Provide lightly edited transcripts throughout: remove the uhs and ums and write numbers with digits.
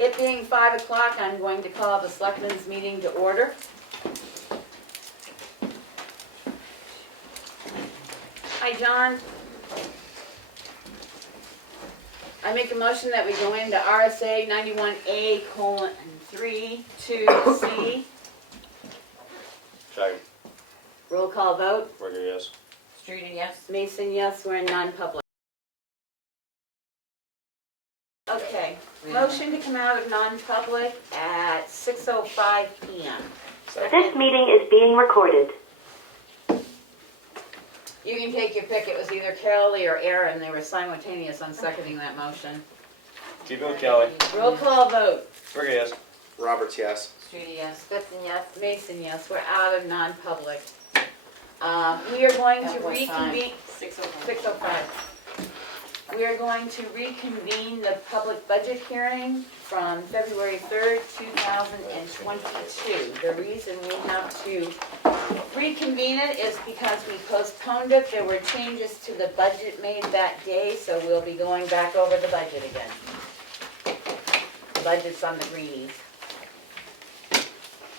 It being 5 o'clock, I'm going to call the Selectmen's meeting to order. Hi, John. I make a motion that we go into RSA 91A:3(2)C. Second. Roll call vote. Rigger, yes. Streeter, yes. Mason, yes, we're in non-public. Okay, motion to come out of non-public at 6:05 PM. This meeting is being recorded. You can take your pick. It was either Kelly or Aaron. They were simultaneous on seconding that motion. Keep it with Kelly. Roll call vote. Rigger, yes. Roberts, yes. Streeter, yes. Betson, yes. Mason, yes. We're out of non-public. We are going to At what time? reconvene. 6:05. 6:05. We are going to reconvene the public budget hearing from February 3rd, 2022. The reason we have to reconvene it is because we postponed it. There were changes to the budget made that day, so we'll be going back over the budget again. The budget's on the greenies.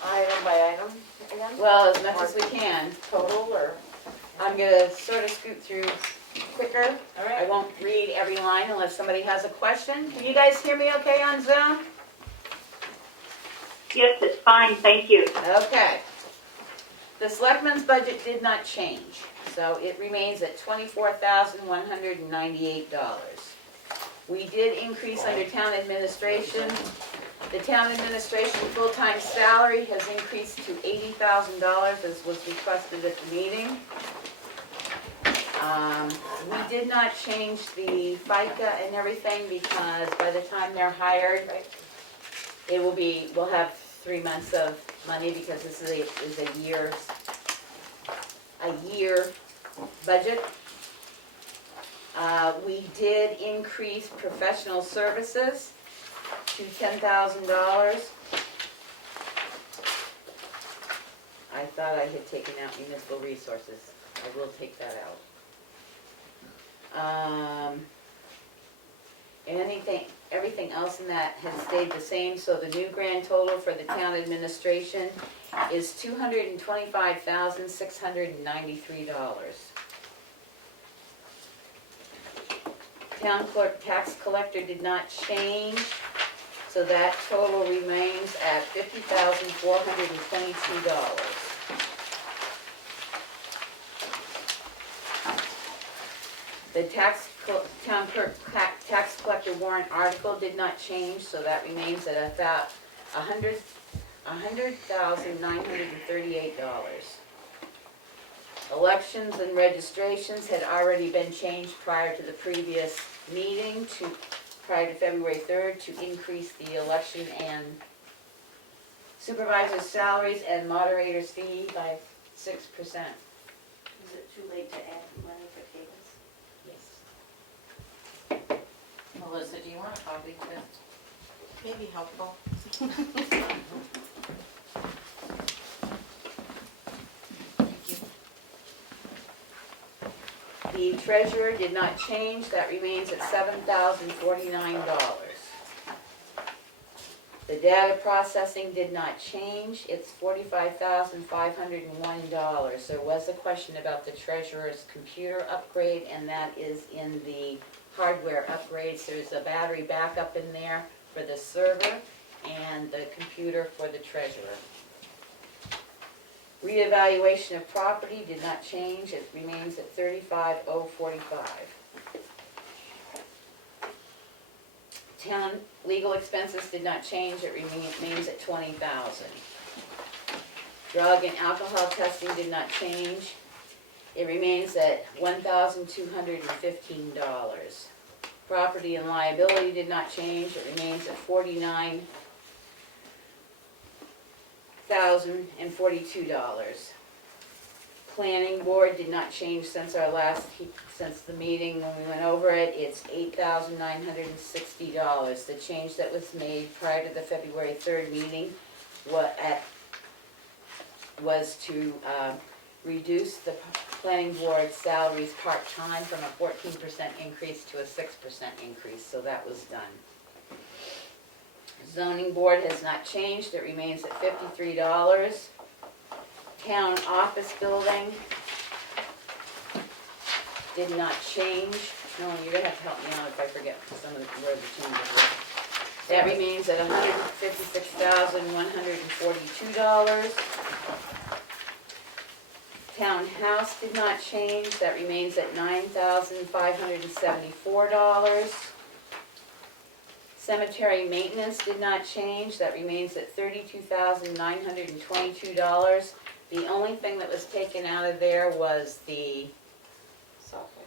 Item by item again? Well, as much as we can. Total or? I'm gonna sort of scoot through quicker. All I right. won't read every line unless somebody has a question. Can you guys hear me okay on Zoom? Yes, it's fine, thank you. Okay. The Selectmen's budget did not change, so it remains at $24,198. We did increase under town administration. The town administration full-time salary has increased to $80,000 as was requested at the meeting. We did not change the FICA and everything because by the time they're hired, we'll have 3 months of money because this is a year budget. We did increase professional services to $10,000. I thought I had taken out municipal resources. I will take that out. Everything else in that has stayed the same, so the new grand total for the town administration is $225,693. Town clerk tax collector did not change, so that total remains at $50,422. The town clerk tax collector warrant article did not change, so that remains at about $100,938. Elections and registrations had already been changed prior to the previous meeting, prior to February 3rd, to increase the election and supervisors' salaries and moderators' fee by 6%. Is it too late to add money for tables? Yes. Melissa, do you want a copy to? Maybe helpful. Thank you. The treasurer did not change, that remains at $7,049. The data processing did not change, it's $45,501. There was a question about the treasurer's computer upgrade, and that is in the hardware upgrades. There's a battery backup in there for the server and the computer for the treasurer. Reevaluation of property did not change, it remains at $35,045. Town legal expenses did not change, it remains at $20,000. Drug and alcohol testing did not change, it remains at $1,215. Property and liability did not change, it remains at $49,042. Planning board did not change since since the meeting when we went over it. It's $8,960. The change that was made prior to the February 3rd meeting was to reduce the planning board salaries part-time from a 14% increase to a 6% increase, so that was done. Zoning board has not changed, it remains at $53. Town office building did not change. No, you're gonna have to help me out if I forget some of where the changes were. That remains at $156,142. Townhouse did not change, that remains at $9,574. Cemetery maintenance did not change, that remains at $32,922. The only thing that was taken out of there was the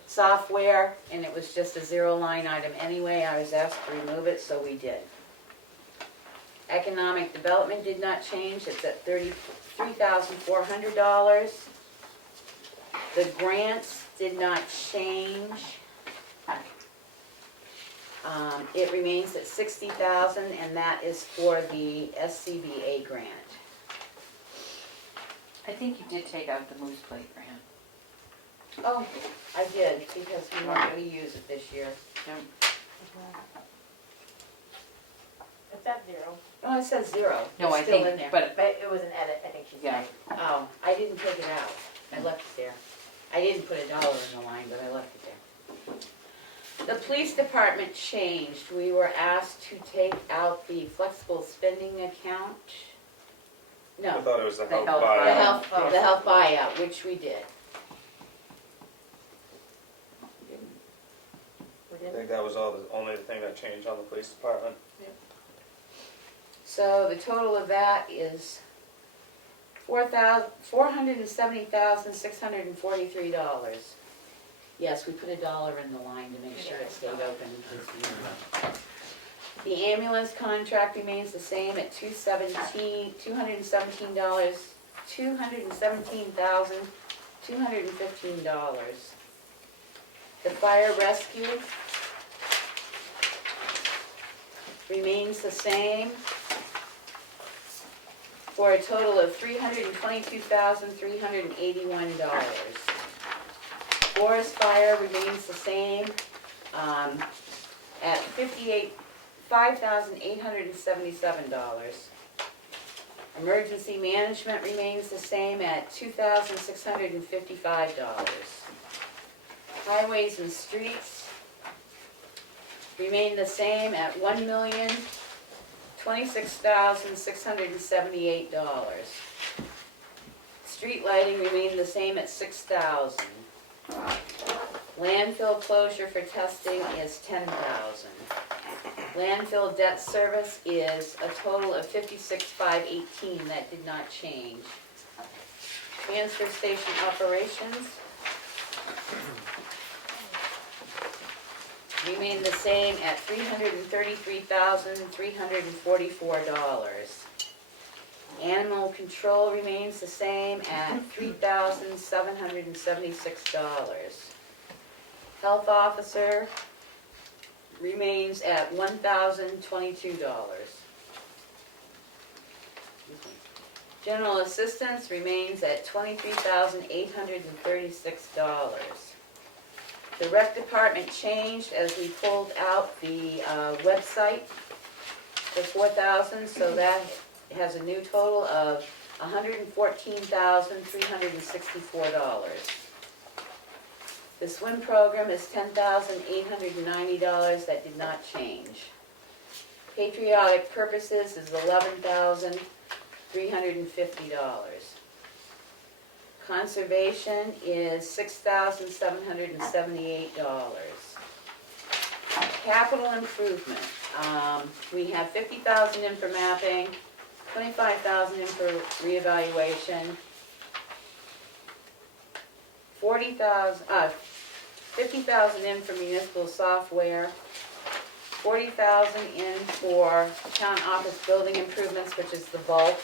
software, and it was just a zero line item anyway. I was asked to remove it, so we did. Economic development did not change, it's at $33,400. The grants did not change. It remains at $60,000, and that is for the SCBA grant. I think you did take out the Moose Plate grant. Oh, I did, because we weren't gonna use it this year. It's at 0, Oh, it says zero. No, It's I still in think, there. but, but it was an edit, I think she yeah, said. Oh, I didn't take it out. I left it there. I didn't put $1 in the line, but I left it there. The police department changed. We were asked to take out the flexible spending account. I No, thought it was the health health the buyout. health buyout, which we did. We I didn't? think that was the only thing that changed on the police department. So the total of that is $470,643. Yes, we put $1 in the line to make sure it stayed open this year. The ambulance contract remains the same at $217,215. The fire rescue remains the same for a total of $322,381. Forest fire remains the same at $5,877. Emergency management remains the same at $2,655. Highways and streets remain the same at $1,026,678. Street lighting remained the same at $6,000. Landfill closure for testing is $10,000. Landfill debt service is a total of $56,518, that did not change. Transfer station operations remain the same at $333,344. Animal control remains the same at $3,776. Health officer remains at $1,022. General assistance remains at $23,836. The rec department changed as we pulled out the website for $4,000, so that has a new total of $114,364. The swim program is $10,890, that did not change. Patriotic purposes is $11,350. Conservation is $6,778. Capital improvement, we have $50,000 in for mapping, $25,000 in for reevaluation, $50,000 in for municipal software, $40,000 in for town office building improvements, which is the vault.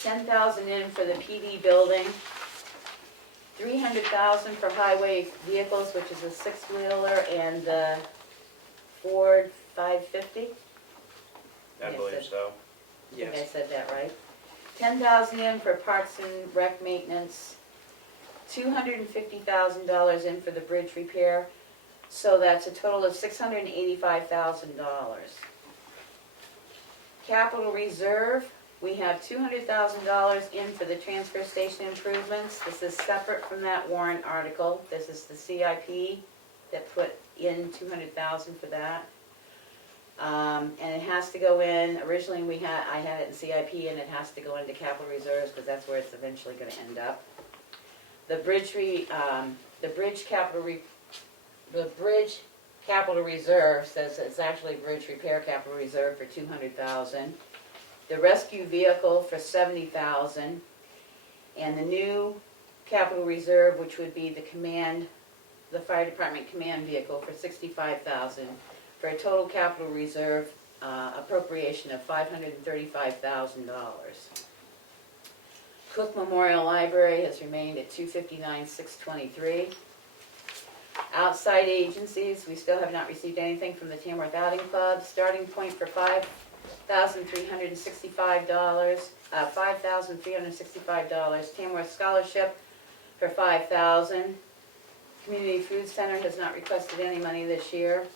$10,000 in for the PD building, $300,000 for highway vehicles, which is a six-wheeler and the Ford 550. I Yes, believe so. I think I said that right. $10,000 in for parks and rec maintenance, $250,000 in for the bridge repair. So that's a total of $685,000. Capital reserve, we have $200,000 in for the transfer station improvements. This is separate from that warrant article. This is the CIP that put in $200,000 for that. And it has to go in, originally I had it in CIP, and it has to go into capital reserves because that's where it's eventually gonna end up. The bridge capital reserve says it's actually bridge repair capital reserve for $200,000. The rescue vehicle for $70,000, and the new capital reserve, which would be the fire department command vehicle for $65,000, for a total capital reserve appropriation of $535,000. Cook Memorial Library has remained at $259,623. Outside agencies, we still have not received anything from the Tamworth Outing Club. Starting point for $5,365. Tamworth Scholarship for $5,000. Community Food Center has not requested any money this year.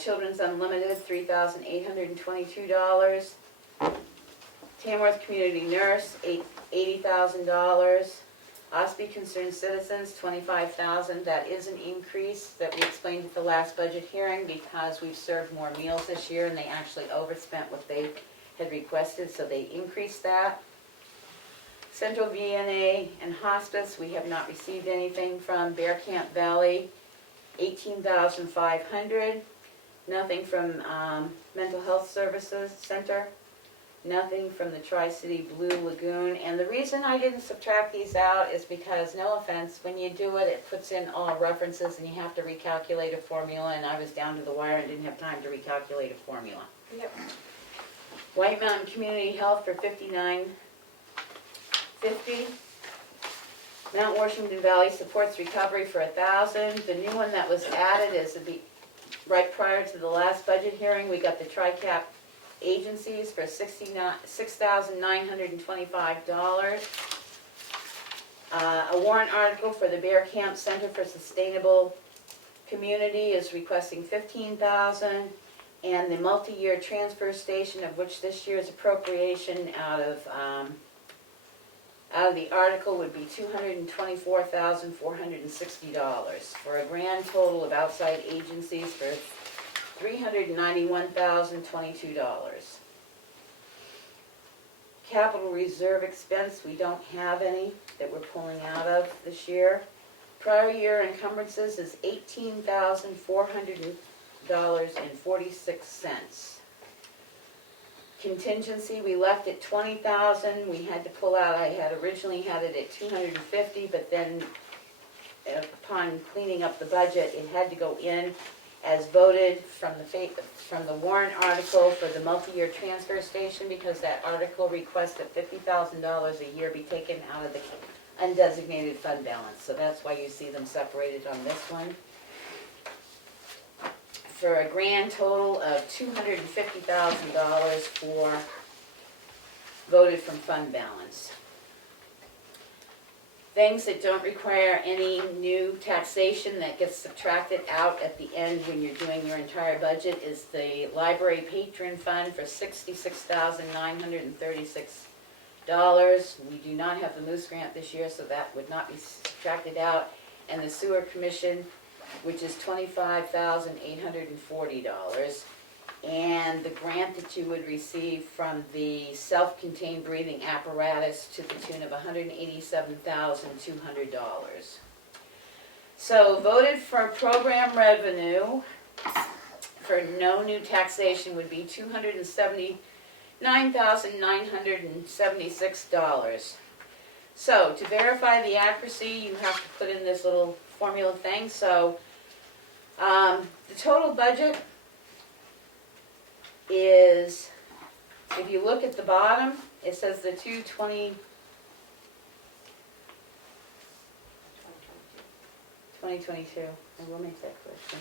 Children's Unlimited, $3,822. Tamworth Community Nurse, $80,000. OSBI Concerned Citizens, $25,000. That is an increase that we explained at the last budget hearing because we've served more meals this year and they actually overspent what they had requested, so they increased that. Central VNA and Hospice, we have not received anything from. Bear Camp Valley, $18,500. Nothing from Mental Health Services Center. Nothing from the Tri-City Blue Lagoon. And the reason I didn't subtract these out is because, no offense, when you do it, it puts in all references and you have to recalculate a formula, and I was down to the wire and didn't have time to recalculate a formula. Yep. White Mountain Community Health for $59.50. Mount Washington Valley Supports Recovery for $1,000. The new one that was added is right prior to the last budget hearing, we got the TRICAP agencies for $6,925. A warrant article for the Bear Camp Center for Sustainable Community is requesting $15,000, and the multi-year transfer station, of which this year's appropriation out of the article would be $224,460, for a grand total of outside agencies for $391,022. Capital reserve expense, we don't have any that we're pulling out of this year. Prior year encumbrances is $18,400.46. Contingency, we left at $20,000. We had to pull out, I had originally had it at $250, but then upon cleaning up the budget, it had to go in as voted from the warrant article for the multi-year transfer station, because that article requests that $50,000 a year be taken out of the undesignated fund balance. So that's why you see them separated on this one. For a grand total of $250,000 for voted from fund balance. Things that don't require any new taxation that gets subtracted out at the end when you're doing your entire budget is the library patron fund for $66,936. We do not have the Moose Grant this year, so that would not be subtracted out. And the sewer commission, which is $25,840. And the grant that you would receive from the self-contained breathing apparatus to the tune of $187,200. So voted for program revenue for no new taxation would be $279,976. So to verify the accuracy, you have to put in this little formula thing. So the total budget is, if you look at the bottom, it says the 2022, and we'll make that correction.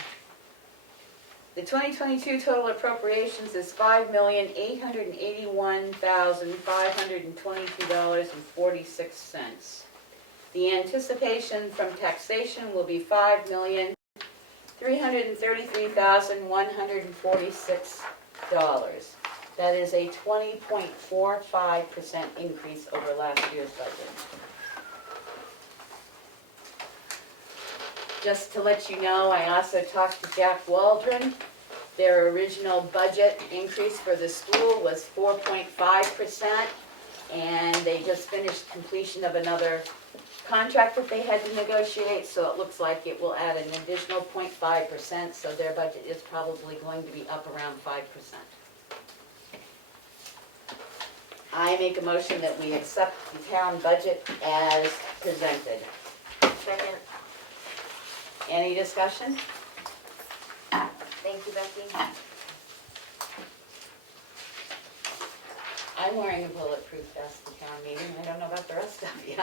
The 2022 total appropriations is $5,881,522.46. The anticipation from taxation will be $5,000,000. $333,146. That is a 20.45% increase over last year's budget. Just to let you know, I also talked to Jack Waldron. Their original budget increase for the school was 4.5%, and they just finished completion of another contract that they had to negotiate, so it looks like it will add an additional 0.5%, so their budget is probably going to be up around 5%. I make a motion that we accept the town budget as presented. Second. Any discussion? Thank you, Becky. I'm wearing a bulletproof vest to town meeting, I don't know about the rest of you.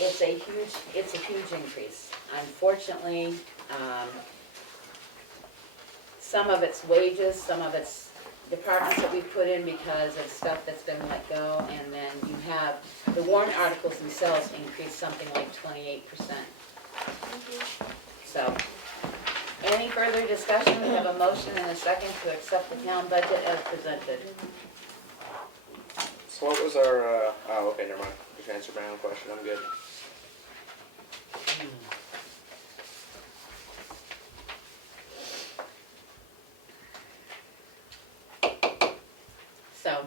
It's a huge increase. Unfortunately, some of it's wages, some of it's departments that we put in because of stuff that's been let go, and then you have the warrant articles themselves increase something like 28%. So, any further discussion? We have a motion and a second to accept the town budget as presented. So what was our, oh, okay, never mind. You answered my own question, I'm good. So,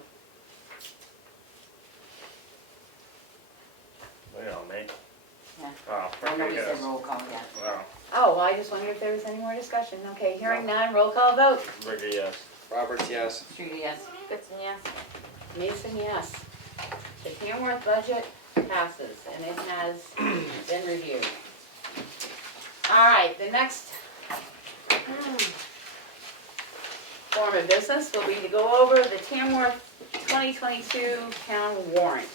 Wait on me. Yeah. Oh, I know we yes. said roll call, yeah. Wow, oh, well, I just wondered if there was any more discussion. Okay, hearing none, roll call vote. Rigger, yes. Roberts, yes. Streeter, yes. Goodson, yes. Mason, yes. The Tamworth budget passes, and it has been reviewed. All right, the next form of business will be to go over the Tamworth 2022 town warrant.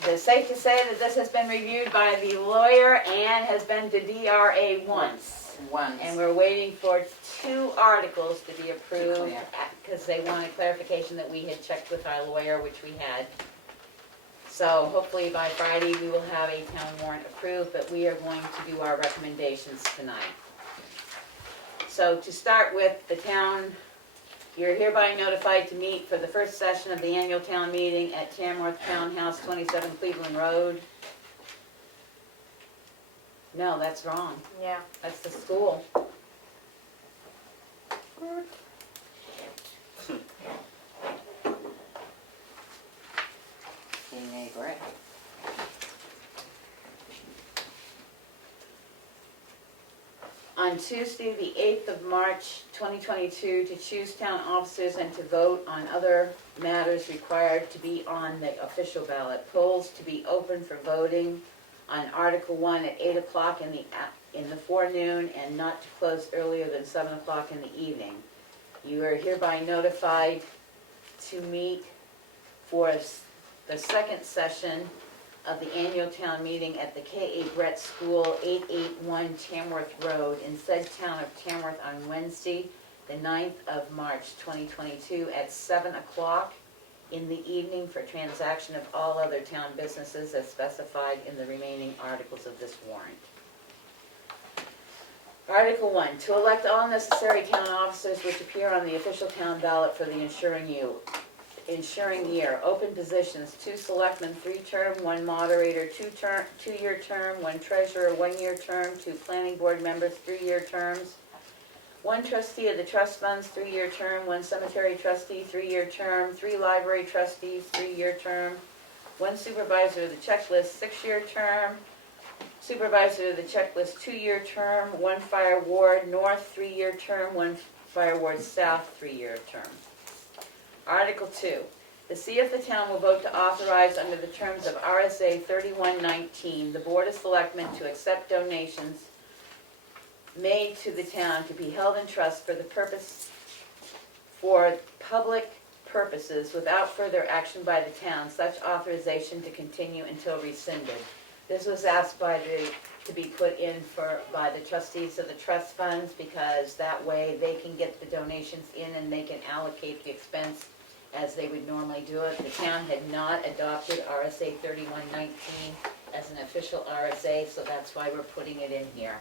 It is safe to say that this has been reviewed by the lawyer and has been to DRA once. Once. And we're waiting for 2 articles to be approved, clear. because they wanted clarification that we had checked with our lawyer, which we had. So hopefully by Friday, we will have a town warrant approved, but we are going to do our recommendations tonight. So to start with, the town, you're hereby notified to meet for the first session of the annual town meeting at Tamworth Townhouse, 27 Cleveland Road. No, that's wrong. Yeah. That's the school. Neighbor. On Tuesday, the 8th of March, 2022, to choose town officers and to vote on other matters required to be on the official ballot. Polls to be open for voting on Article 1 at 8 o'clock in the forenoon and not to close earlier than 7 o'clock in the evening. You are hereby notified to meet for the second session of the annual town meeting at the K.A. Brett School, 881 Tamworth Road, in said town of Tamworth on Wednesday, the 9th of March, 2022, at 7 o'clock in the evening for transaction of all other town businesses as specified in the remaining articles of this warrant. Article 1, to elect all necessary town officers which appear on the official town ballot for the ensuing year. Open positions, 2 selectmen, 3-term, 1 moderator, 2-year term, 1 treasurer, 1-year term, 2 planning board members, 3-year terms, 1 trustee of the trust funds, 3-year term, 1 cemetery trustee, 3-year term, 3 library trustees, 3-year term, 1 supervisor of the checklist, 6-year term, supervisor of the checklist, 2-year term, 1 fire ward north, 3-year term, 1 fire ward south, 3-year term. Article 2, to see if the town will vote to authorize under the terms of RSA 3119, the Board of Selectmen to accept donations made to the town to be held in trust for public purposes without further action by the town, such authorization to continue until rescinded. This was asked to be put in by the trustees of the trust funds, because that way they can get the donations in and they can allocate the expense as they would normally do it. The town had not adopted RSA 3119 as an official RSA, so that's why we're putting it in here.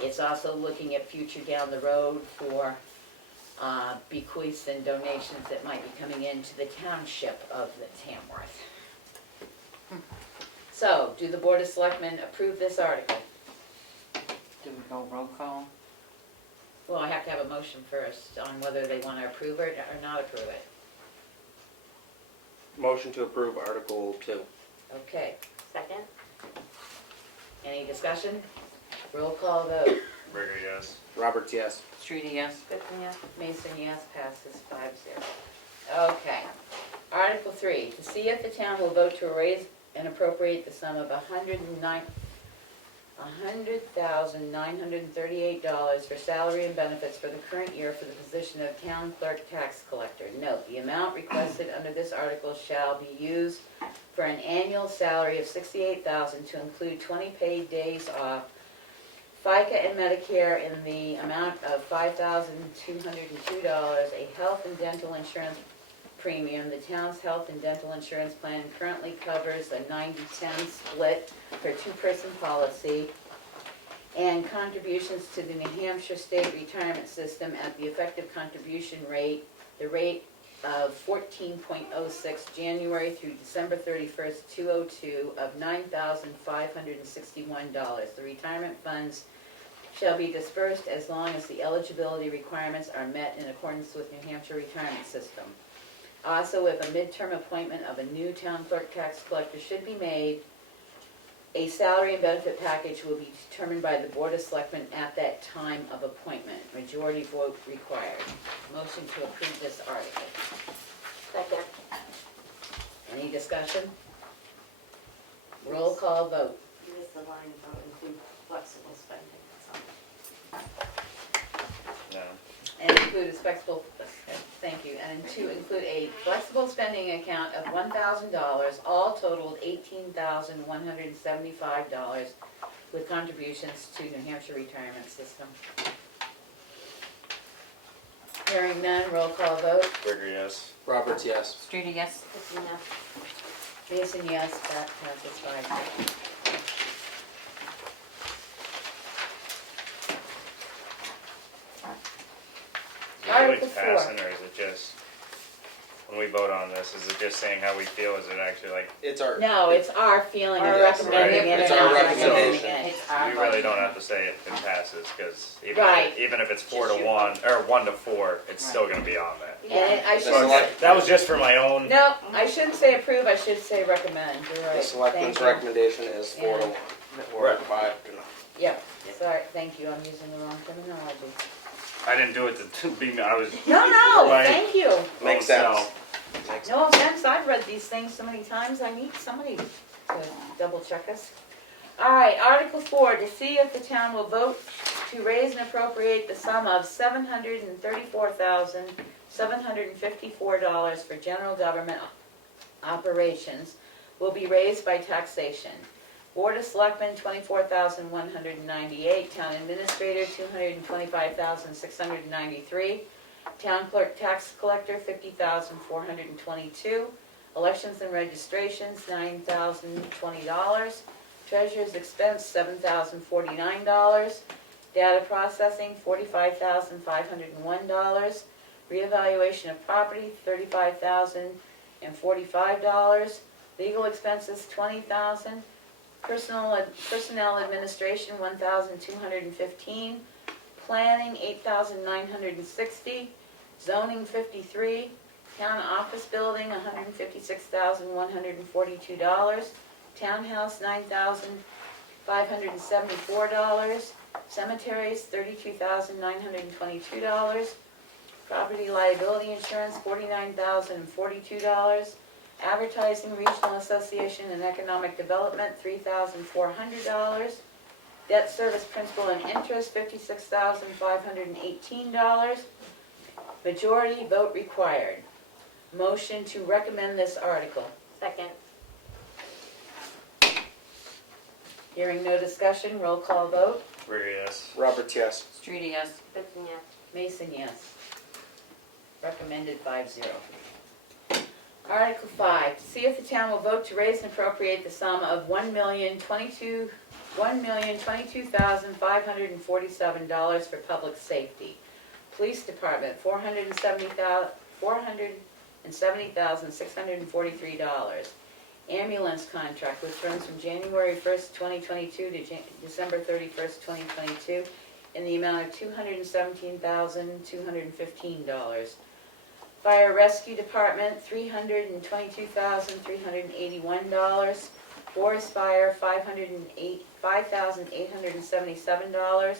It's also looking at future down the road for bequests and donations that might be coming into the township of the Tamworth. So, do the Board of Selectmen approve this article? Do we go roll call? Well, I have to have a motion first on whether they want to approve it or not approve it. Motion to approve Article 2. Okay, Second? any discussion? Roll call vote. Rigger, yes. Roberts, yes. Streety, yes. Griffin, yes. Mason, yes, passes 5-0. Okay. Article 3, to see if the town will vote to raise and appropriate the sum of $100,938 for salary and benefits for the current year for the position of town clerk tax collector. Note, the amount requested under this article shall be used for an annual salary of $68,000 to include 20 paid days off, FICA and Medicare in the amount of $5,202, a health and dental insurance premium. The town's health and dental insurance plan currently covers a 90-10 split for two-person policy, and contributions to the New Hampshire State Retirement System at the effective contribution rate, the rate of 14.06 January through December 31st, 2002 of $9,561. The retirement funds shall be dispersed as long as the eligibility requirements are met in accordance with New Hampshire retirement system. Also, if a midterm appointment of a new town clerk tax collector should be made, a salary and benefit package will be determined by the Board of Selectmen at that time of appointment. Majority vote required. Motion to approve this article. Second? Any discussion? Roll call vote. You missed the line about include flexible spending, that's all. No. And include a flexible, thank you, and to include a flexible spending account of $1,000, all totaled $18,175 with contributions to New Hampshire retirement system. Hearing none, roll call vote. Rigger, yes. Roberts, yes. Streety, yes. Griffin, yes. Mason, yes, that passes 5-0. Is it really Article 4. passing, or is it just, when we vote on this, is it just saying how we feel, is it actually like, It's our. No, it's our feeling of Our recommending it It's and our not recommending recommendation. it. It's our we really vote. don't have to say it passes, because Right. even if it's 4 Just to your 1, or 1 to 4, it's Right. still gonna be on there. And I The shouldn't, select- That was just for my own, no, I shouldn't say approve, I should say recommend, you're right. The selectmen's Thank you. recommendation is 4 to 5 to 0. Yep, sorry, thank you, I'm using the wrong terminology. I didn't do it to be, I was. No, Right. thank you. Makes So, sense. Makes sense. No offense, I've read these things so many times, I need somebody to double check us. All right, Article 4, to see if the town will vote to raise and appropriate the sum of $734,754 for general government operations will be raised by taxation. Board of Selectmen, $24,198, Town Administrator, $225,693, Town Clerk Tax Collector, $50,422, Elections and Registrations, $9,020, Treasurer's Expense, $7,049, Data Processing, $45,501, Reevaluation of Property, $35,045, Legal Expenses, $20,000, Personnel Administration, $1,215, Planning, $8,960, Zoning, $53, Town Office Building, $156,142, Townhouse, $9,574, Cemeteries, $32,922, Property Liability Insurance, $49,042, Advertising, Regional Association and Economic Development, $3,400. Debt Service Principal and Interest, $56,518. Majority vote required. Motion to recommend this article. Second? Hearing no discussion, roll call vote. Rigger, yes. Roberts, yes. Streety, yes. Griffin, yes. Mason, yes. Recommended 5-0. Article 5, to see if the town will vote to raise and appropriate the sum of $1,022,547 for public safety. Police Department, $470,643. Ambulance contract, which runs from January 1st, 2022 to December 31st, 2022, in the amount of $217,215. Fire Rescue Department, $322,381. Forest Fire, $5,877.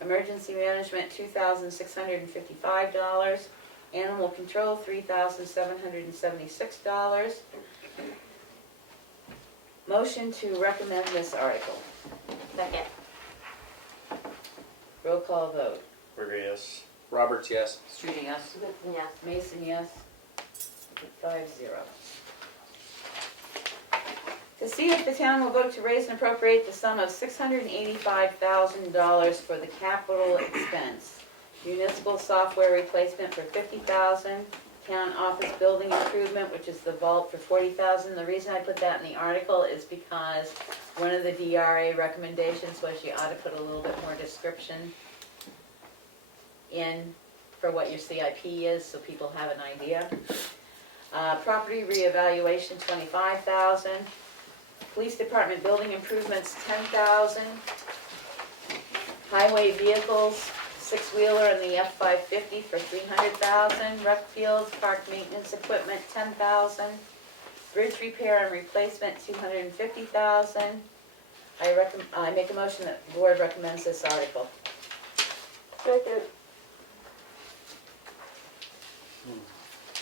Emergency Management, $2,655. Animal Control, $3,776. Motion to recommend this article. Second. Roll call vote. Burger, yes. Roberts, yes. Streeter, yes. Gibson, yes. Mason, yes. 5-0. To see if the town will vote to raise and appropriate the sum of $685,000 for the capital expense. Municipal software replacement for $50,000. Town office building improvement, which is the vault, for $40,000. The reason I put that in the article is because one of the DRA recommendations was you ought to put a little bit more description in for what your CIP is, so people have an idea. Property reevaluation, $25,000. Police Department building improvements, $10,000. Highway vehicles, six-wheeler and the F-550 for $300,000. Rec fields, park maintenance equipment, $10,000. Bridge repair and replacement, $250,000. I make a motion that the board recommends this article. Second.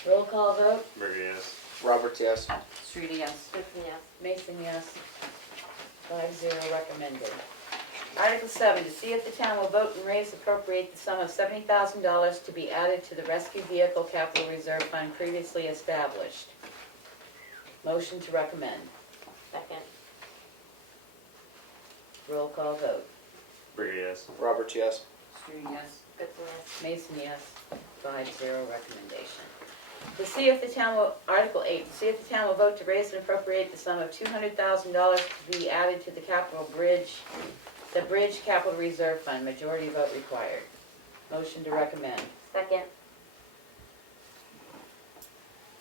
Roll call vote. Burger, yes. Roberts, yes. Streeter, yes. Gibson, yes. Mason, yes. 5-0 recommended. Article 7, to see if the town will vote and raise appropriate the sum of $70,000 to be added to the rescue vehicle capital reserve fund previously established. Motion to recommend. Second. Roll call vote. Burger, yes. Roberts, yes. Streeter, yes. Gibson, yes. Mason, yes. 5-0 recommendation. To see if the town will, Article 8, to see if the town will vote to raise and appropriate the sum of $200,000 to be added to the bridge capital reserve fund, majority vote required. Motion to recommend. Second.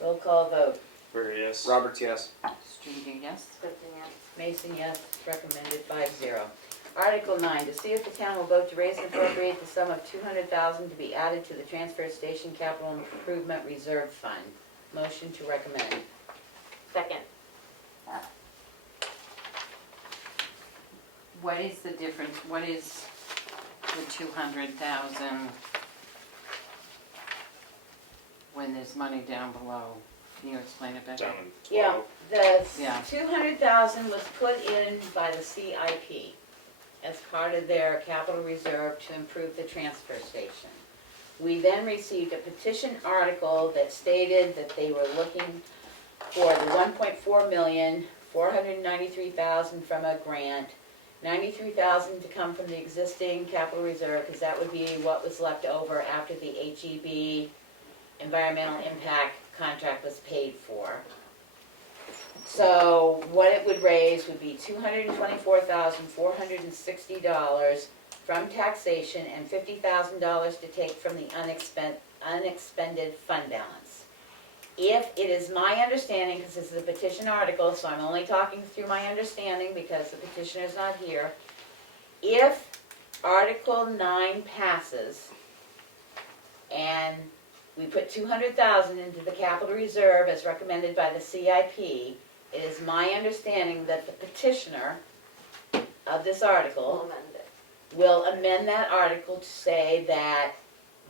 Roll call vote. Burger, yes. Roberts, yes. Streeter, yes. Gibson, yes. Mason, yes. Recommended 5-0. Article 9, to see if the town will vote to raise and appropriate the sum of $200,000 to be added to the transfer station capital improvement reserve fund. Motion to recommend. Second. What is the difference, what is the 200,000 when there's money down below? Can you explain it better? Down in Yeah, 12. the Yeah. $200,000 was put in by the CIP as part of their capital reserve to improve the transfer station. We then received a petition article that stated that they were looking for the 1.4 million, 493,000 from a grant, 93,000 to come from the existing capital reserve, because that would be what was left over after the HEB environmental impact contract was paid for. So what it would raise would be $224,460 from taxation and $50,000 to take from the unexpended fund balance. If it is my understanding, because this is a petition article, so I'm only talking through my understanding because the petitioner's not here, if Article 9 passes and we put $200,000 into the capital reserve as recommended by the CIP, it is my understanding that the petitioner of this We'll article amend it. will amend that article to say that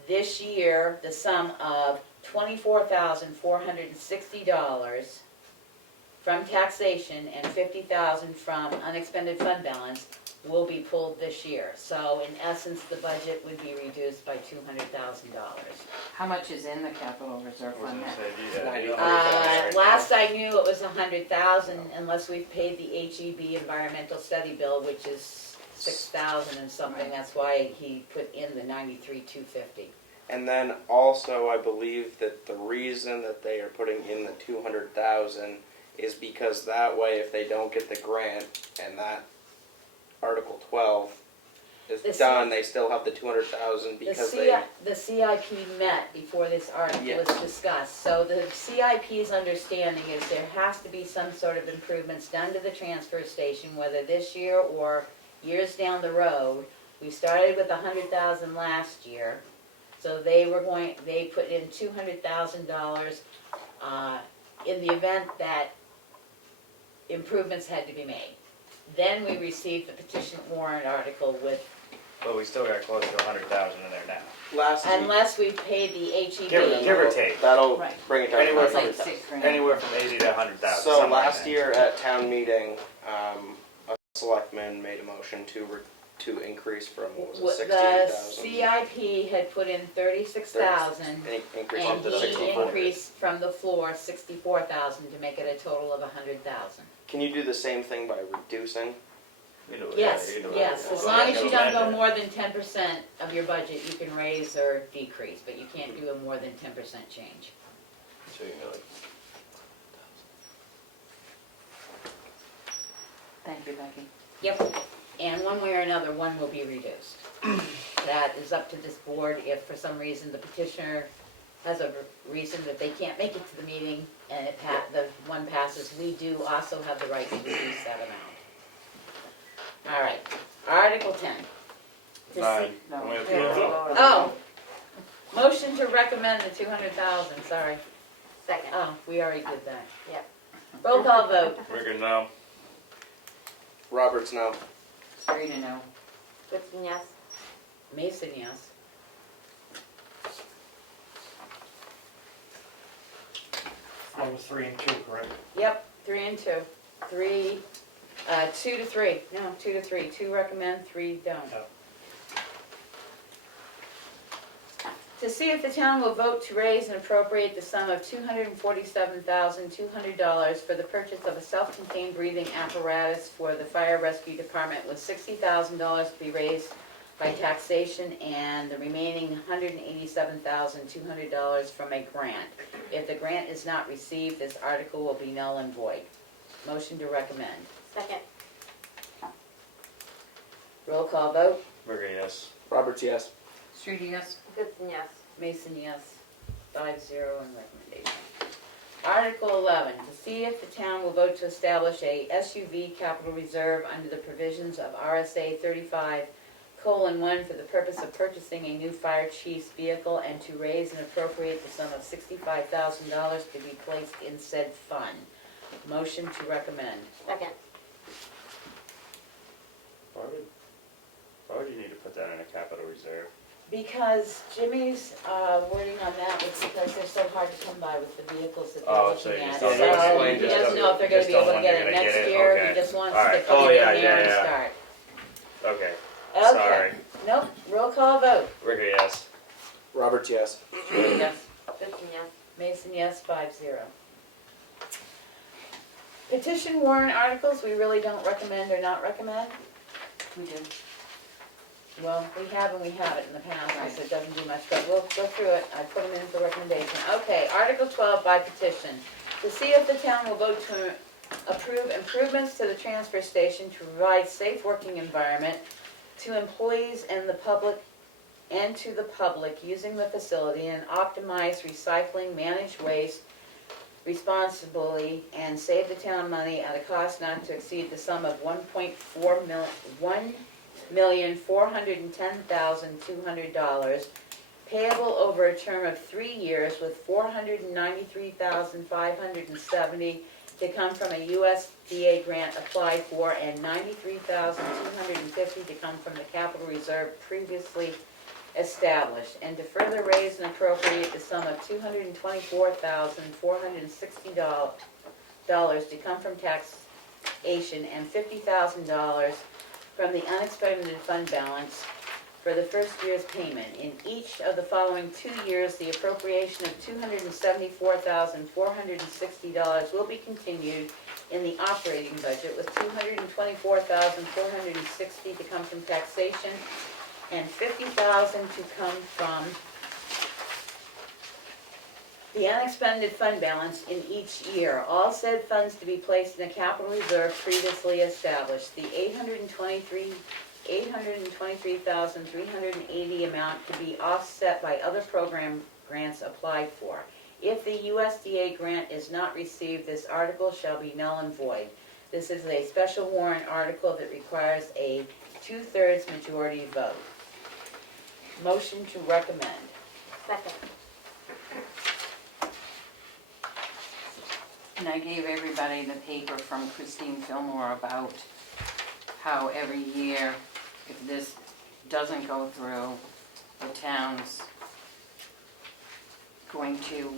this year, the sum of $24,460 from taxation and $50,000 from unexpended fund balance will be pulled this year. So in essence, the budget would be reduced by $200,000. How much is in the capital reserve I was fund? gonna say, do that. 93,000 Last I knew, it was $100,000 unless we've paid the HEB environmental study bill, which is $6,000 and something. That's why he put in the $93,250. And then also, I believe that the reason that they are putting in the 200,000 is because that way, if they don't get the grant and that Article 12 is The done, they still have the 200,000 because they. The CIP met before this article Yes. was discussed. So the CIP's understanding is there has to be some sort of improvements done to the transfer station, whether this year or years down the road. We started with 100,000 last year. So they put in $200,000 in the event that improvements had to be made. Then we received the petition warrant article with, But we still got close to 100,000 in there now. Last week, unless we paid the HEB. Give or take. that'll Right. bring it down Anywhere to from- 100,000. Anywhere from 80 to 100,000. So something like last that. year at town meeting, a selectman made a motion to increase from, what was it, The 68,000? CIP had put in 36,000, Increase and to he 64. increased from the floor 64,000 to make it a total of 100,000. Can you do the same thing by reducing? Yes, yes, as long as you don't go more than 10% of your budget, you can raise or decrease, but you can't do a more than 10% change. So you can go like, Thank you, Becky. Yep, and one way or another, one will be reduced. That is up to this board. If for some reason the petitioner has a reason that they can't make it to the meeting and the one passes, we do also have the right to reduce that amount. All right, Article 10. To Nine. see- No. Can we Yeah. approve? Oh, motion to recommend the 200,000, sorry. Second. Oh, we already did that. Yep. Roll call vote. We're good now. Roberts, no. Serena, no. Goodson, yes. Mason, yes. That was 3 and 2, correct? Yep, 3 and 2. 2 to 3. No, 2 to 3. 2 recommend, 3 don't. Yep. To see if the town will vote to raise and appropriate the sum of $247,200 for the purchase of a self-contained breathing apparatus for the fire rescue department, with $60,000 to be raised by taxation and the remaining $187,200 from a grant. If the grant is not received, this article will be null and void. Motion to recommend. Second. Roll call vote. We're good, yes. Roberts, yes. Serena, yes. Goodson, yes. Mason, yes. 5-0 and recommendation. Article 11, to see if the town will vote to establish a SUV capital reserve under the provisions of RSA 35:1 for the purpose of purchasing a new fire chief's vehicle and to raise and appropriate the sum of $65,000 to be placed in said fund. Motion to recommend. Second. Why would you need to put that in a capital reserve? Because Jimmy's wording on that was because they're so hard to come by with the vehicles that they're Oh, so looking you at. just So don't know. Explain he just doesn't know if they're gonna just be able don't to want get they're it gonna next get it? year, he Okay. just wants Alright. to come Oh, in yeah, there yeah, and yeah. start. Okay, Okay, sorry. nope, roll call vote. We're good, yes. Roberts, yes. Serena, yes. Goodson, yes. Mason, yes, 5-0. Petition warrant articles, we really don't recommend or not recommend. We did. Well, we have and we haven't in the past, so it doesn't do much, but we'll go through it. I put them in for recommendation. Okay, Article 12 by petition. To see if the town will vote to approve improvements to the transfer station to provide safe working environment to employees and to the public using the facility, and optimize recycling, manage waste responsibly, and save the town money at a cost not to exceed the sum of $1,410,200, payable over a term of 3 years, with $493,570 to come from a USDA grant applied for, and $93,250 to come from the capital reserve previously established, and to further raise and appropriate the sum of $224,460 to come from taxation, and $50,000 from the unexpended fund balance for the first year's payment. In each of the following 2 years, the appropriation of $274,460 will be continued in the operating budget, with $224,460 to come from taxation and $50,000 to come from the unexpended fund balance in each year. All said funds to be placed in a capital reserve previously established. The $823,380 amount to be offset by other program grants applied for. If the USDA grant is not received, this article shall be null and void. This is a special warrant article that requires a 2/3 majority vote. Motion to recommend. Second. And I gave everybody the paper from Christine Fillmore about how every year, if this doesn't go through, the town's going to,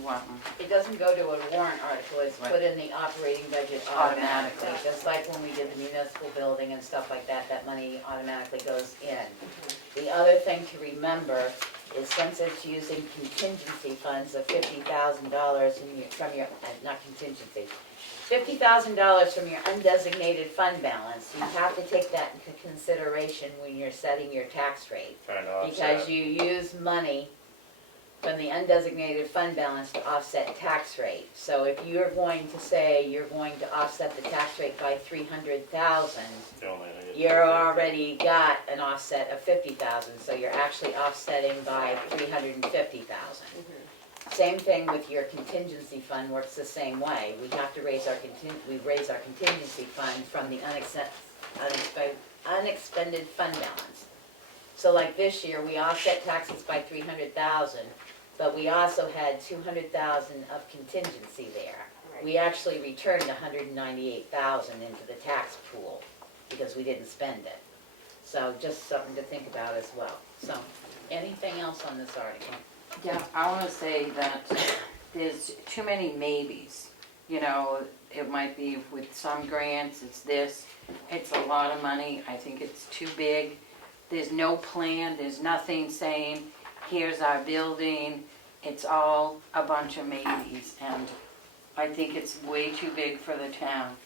It doesn't go to a warrant article, it's Right. put in the operating budget automatically. Just like when we did the municipal building and stuff like that, that money automatically goes in. The other thing to remember is since it's using contingency funds of $50,000 from your, not contingency, $50,000 from your undesignated fund balance, you have to take that into consideration when you're setting your tax rate. Trying to offset. Because you use money from the undesignated fund balance to offset tax rate. So if you're going to say you're going to offset the tax rate by 300,000, you're already got an offset of 50,000, so you're actually offsetting by 350,000. Same thing with your contingency fund, works the same way. We have to raise our contingency fund from the unexpended fund balance. So like this year, we offset taxes by 300,000, but we also had 200,000 of contingency there. We actually returned 198,000 into the tax pool because we didn't spend it. So just something to think about as well. So, anything else on this article? yeah, I wanna say that there's too many maybes. You know, it might be with some grants, it's this, it's a lot of money, I think it's too big. There's no plan, there's nothing saying, here's our building, it's all a bunch of maybes, and I think it's way too big for the town.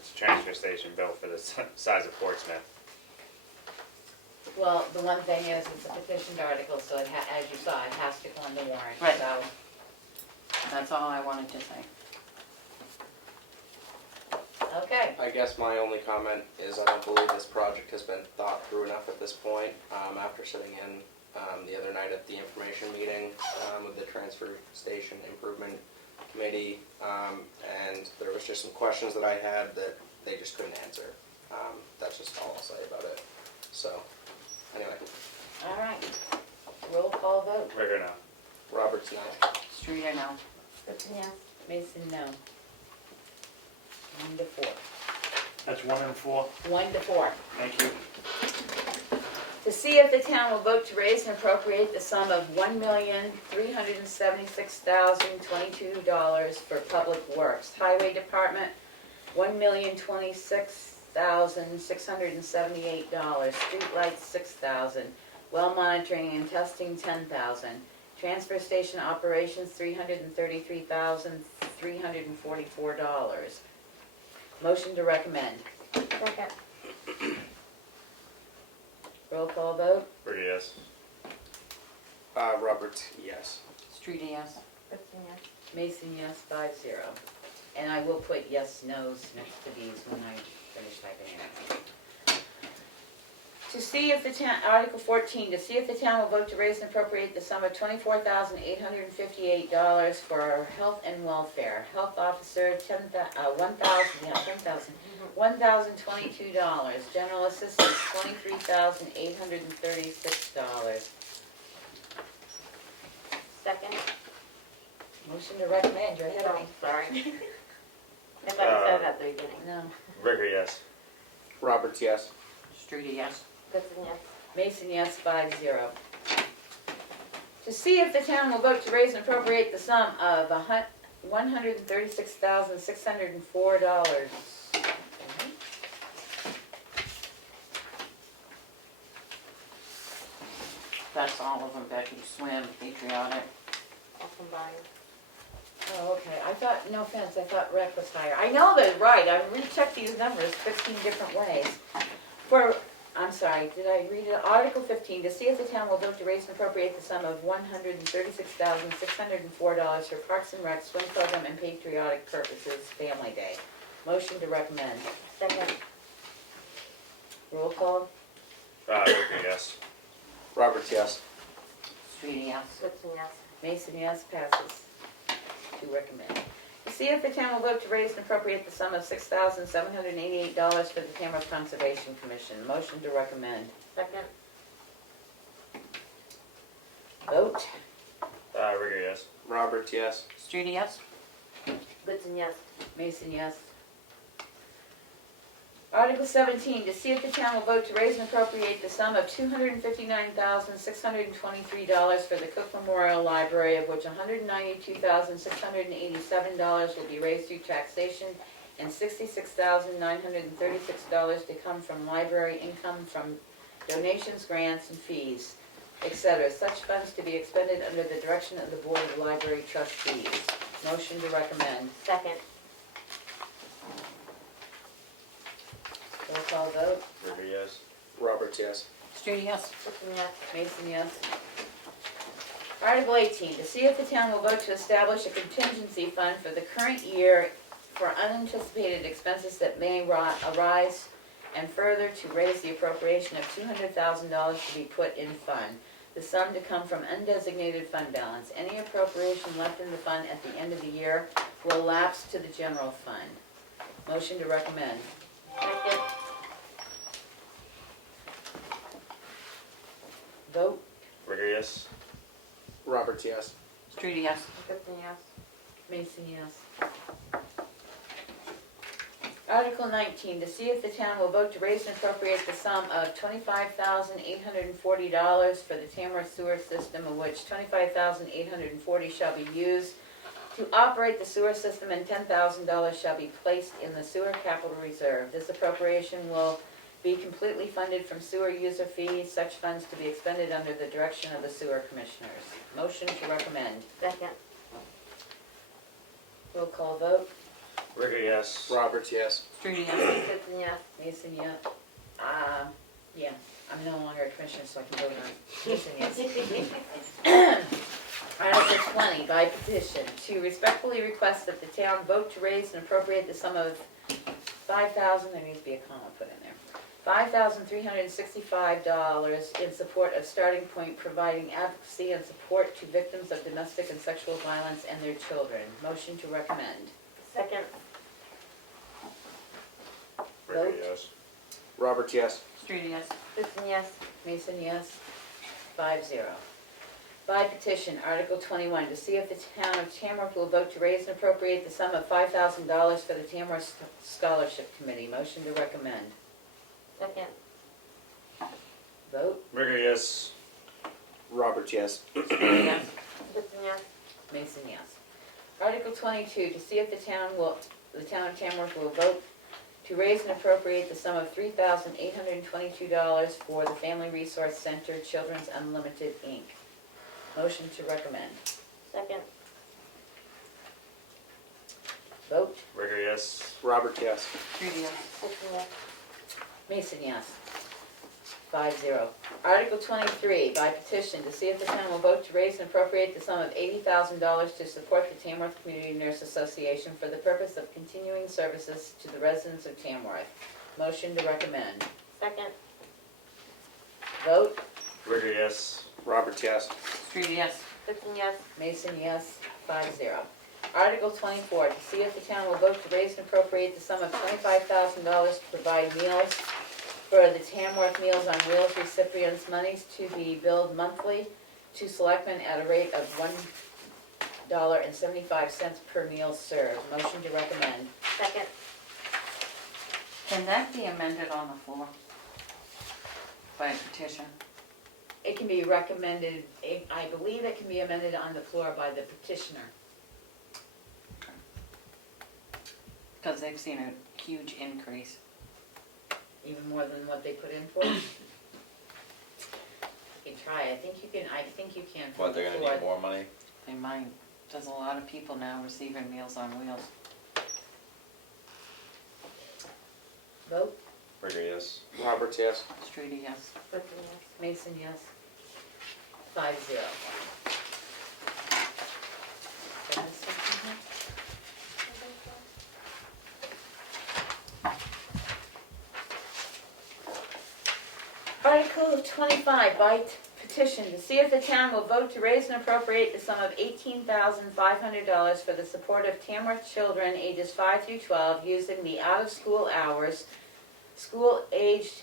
It's a transfer station built for the size of Portsmouth. Well, the one thing is, it's a petitioned article, so it as you saw, it has to go on the warrant, Right. so. That's all I wanted to say. Okay, I guess my only comment is I don't believe this project has been thought through enough at this point. After sitting in the other night at the information meeting with the transfer station improvement committee, and there was just some questions that I had that they just couldn't answer. That's just all I'll say about it. So, anyway, all right. Roll call vote. Rigor now. Roberts, no. Streeter, no. Yes. Mason, no. 1 to 4. That's 1 and 4. 1 to 4. Thank you. To see if the town will vote to raise and appropriate the sum of $1,376,022 for public works. Highway Department, $1,026,678. Streetlights, $6,000. Well monitoring and testing, $10,000. Transfer station operations, $333,344. Motion to recommend. Second. Roll call vote. Rigor, yes. Roberts, yes. Streeter, yes. Yes. Mason, yes, 5-0. And I will put yes, no's next to these when I finish typing it. To see if the town, Article 14, to see if the town will vote to raise and appropriate the sum of $24,858 for health and welfare. Health officer, $1,022. General assistance, $23,836. Second. Motion to recommend, you're ahead of me. Sorry. I thought you said it at the beginning. No. Rigor, yes. Roberts, yes. Streeter, yes. Yes. Mason, yes, 5-0. To see if the town will vote to raise and appropriate the sum of $136,604. That's all of them, Becky, Swim, Patriotic. I'll combine. Oh, okay, I thought, no offense, I thought rec was higher. I know they're right, I rechecked these numbers 15 different ways. I'm sorry. sorry, did I read it? Article 15, to see if the town will vote to raise and appropriate the sum of $136,604 for Parks and Rec swim program and patriotic purposes Family Day. Motion to recommend. Second. Roll call. Ricker, yes. Roberts, yes. Street, yes. Whitson, yes. Mason, yes, passes. To recommend. To see if the town will vote to raise and appropriate the sum of $6,788 for the Tamworth Conservation Commission. Motion to recommend. Second. Vote. Ricker, yes. Roberts, yes. Street, yes. Whitson, yes. Mason, yes. Article 17, to see if the town will vote to raise and appropriate the sum of $259,623 for the Cook Memorial Library, of which $192,687 will be raised through taxation and $66,936 to come from library income from donations, grants, and fees, etc. Such funds to be expended under the direction of the Board of Library Trustees. Motion to recommend. Second. Roll call vote. Ricker, yes. Roberts, yes. Street, yes. Whitson, yes. Mason, yes. Article 18, to see if the town will vote to establish a contingency fund for the current year for unanticipated expenses that may arise, and further to raise the appropriation of $200,000 to be put in fund. The sum to come from undesignated fund balance. Any appropriation left in the fund at the end of the year will lapse to the general fund. Motion to recommend. Second. Vote. Ricker, yes. Roberts, yes. Street, yes. Whitson, yes. Mason, yes. Article 19, to see if the town will vote to raise and appropriate the sum of $25,840 for the Tamworth sewer system, of which $25,840 shall be used to operate the sewer system and $10,000 shall be placed in the sewer capital reserve. This appropriation will be completely funded from sewer user fees, such funds to be expended under the direction of the sewer commissioners. Motion to recommend. Second. Roll call vote. Ricker, yes. Roberts, yes. Street, yes. Whitson, yes. Mason, yeah. Yeah, I'm no longer a commissioner, so I can vote on Mason, yes. Article 20, by petition, to respectfully request that the town vote to raise and appropriate the sum of $5,000, there needs to be a comma put in there, $5,365 in support of Starting Point, providing advocacy and support to victims of domestic and sexual violence and their children. Motion to recommend. Second. Ricker, Vote. yes. Roberts, yes. Street, yes. Whitson, yes. Mason, yes. 5-0. By petition, Article 21, to see if the town of Tamworth will vote to raise and appropriate the sum of $5,000 for the Tamworth Scholarship Committee. Motion to recommend. Second. Vote. Ricker, yes. Roberts, yes. Street, yes. Whitson, yes. Mason, yes. Article 22, to see if the town of Tamworth will vote to raise and appropriate the sum of $3,822 for the Family Resource Center Children's Unlimited, Inc. Motion to recommend. Second. Vote. Ricker, yes. Roberts, yes. Street, yes. Whitson, yes. Mason, yes. 5-0. Article 23, by petition, to see if the town will vote to raise and appropriate the sum of $80,000 to support the Tamworth Community Nurse Association for the purpose of continuing services to the residents of Tamworth. Motion to recommend. Second. Vote. Ricker, yes. Roberts, yes. Street, yes. Whitson, yes. Mason, yes. 5-0. Article 24, to see if the town will vote to raise and appropriate the sum of $25,000 to provide meals for the Tamworth Meals on Wheels recipients, monies to be billed monthly to Selectmen at a rate of $1.75 per meal served. Motion to recommend. Second. Can that be amended on the floor? By petition? It can be recommended, I believe it can be amended on the floor by the petitioner. Because they've seen a huge increase. Even more than what they put in for. You can try, I think you can from What, they're the gonna floor. need more money? They might. There's a lot of people now receiving Meals on Wheels. Vote. Rigor, yes. Roberts, yes. Streeter, yes. Clifton, yes. Mason, yes. 5-0. Did I miss something here? Article 25, by petition, to see if the town will vote to raise and appropriate the sum of $18,500 for the support of Tamworth children ages 5 through 12 using the out-of-school hours, school-aged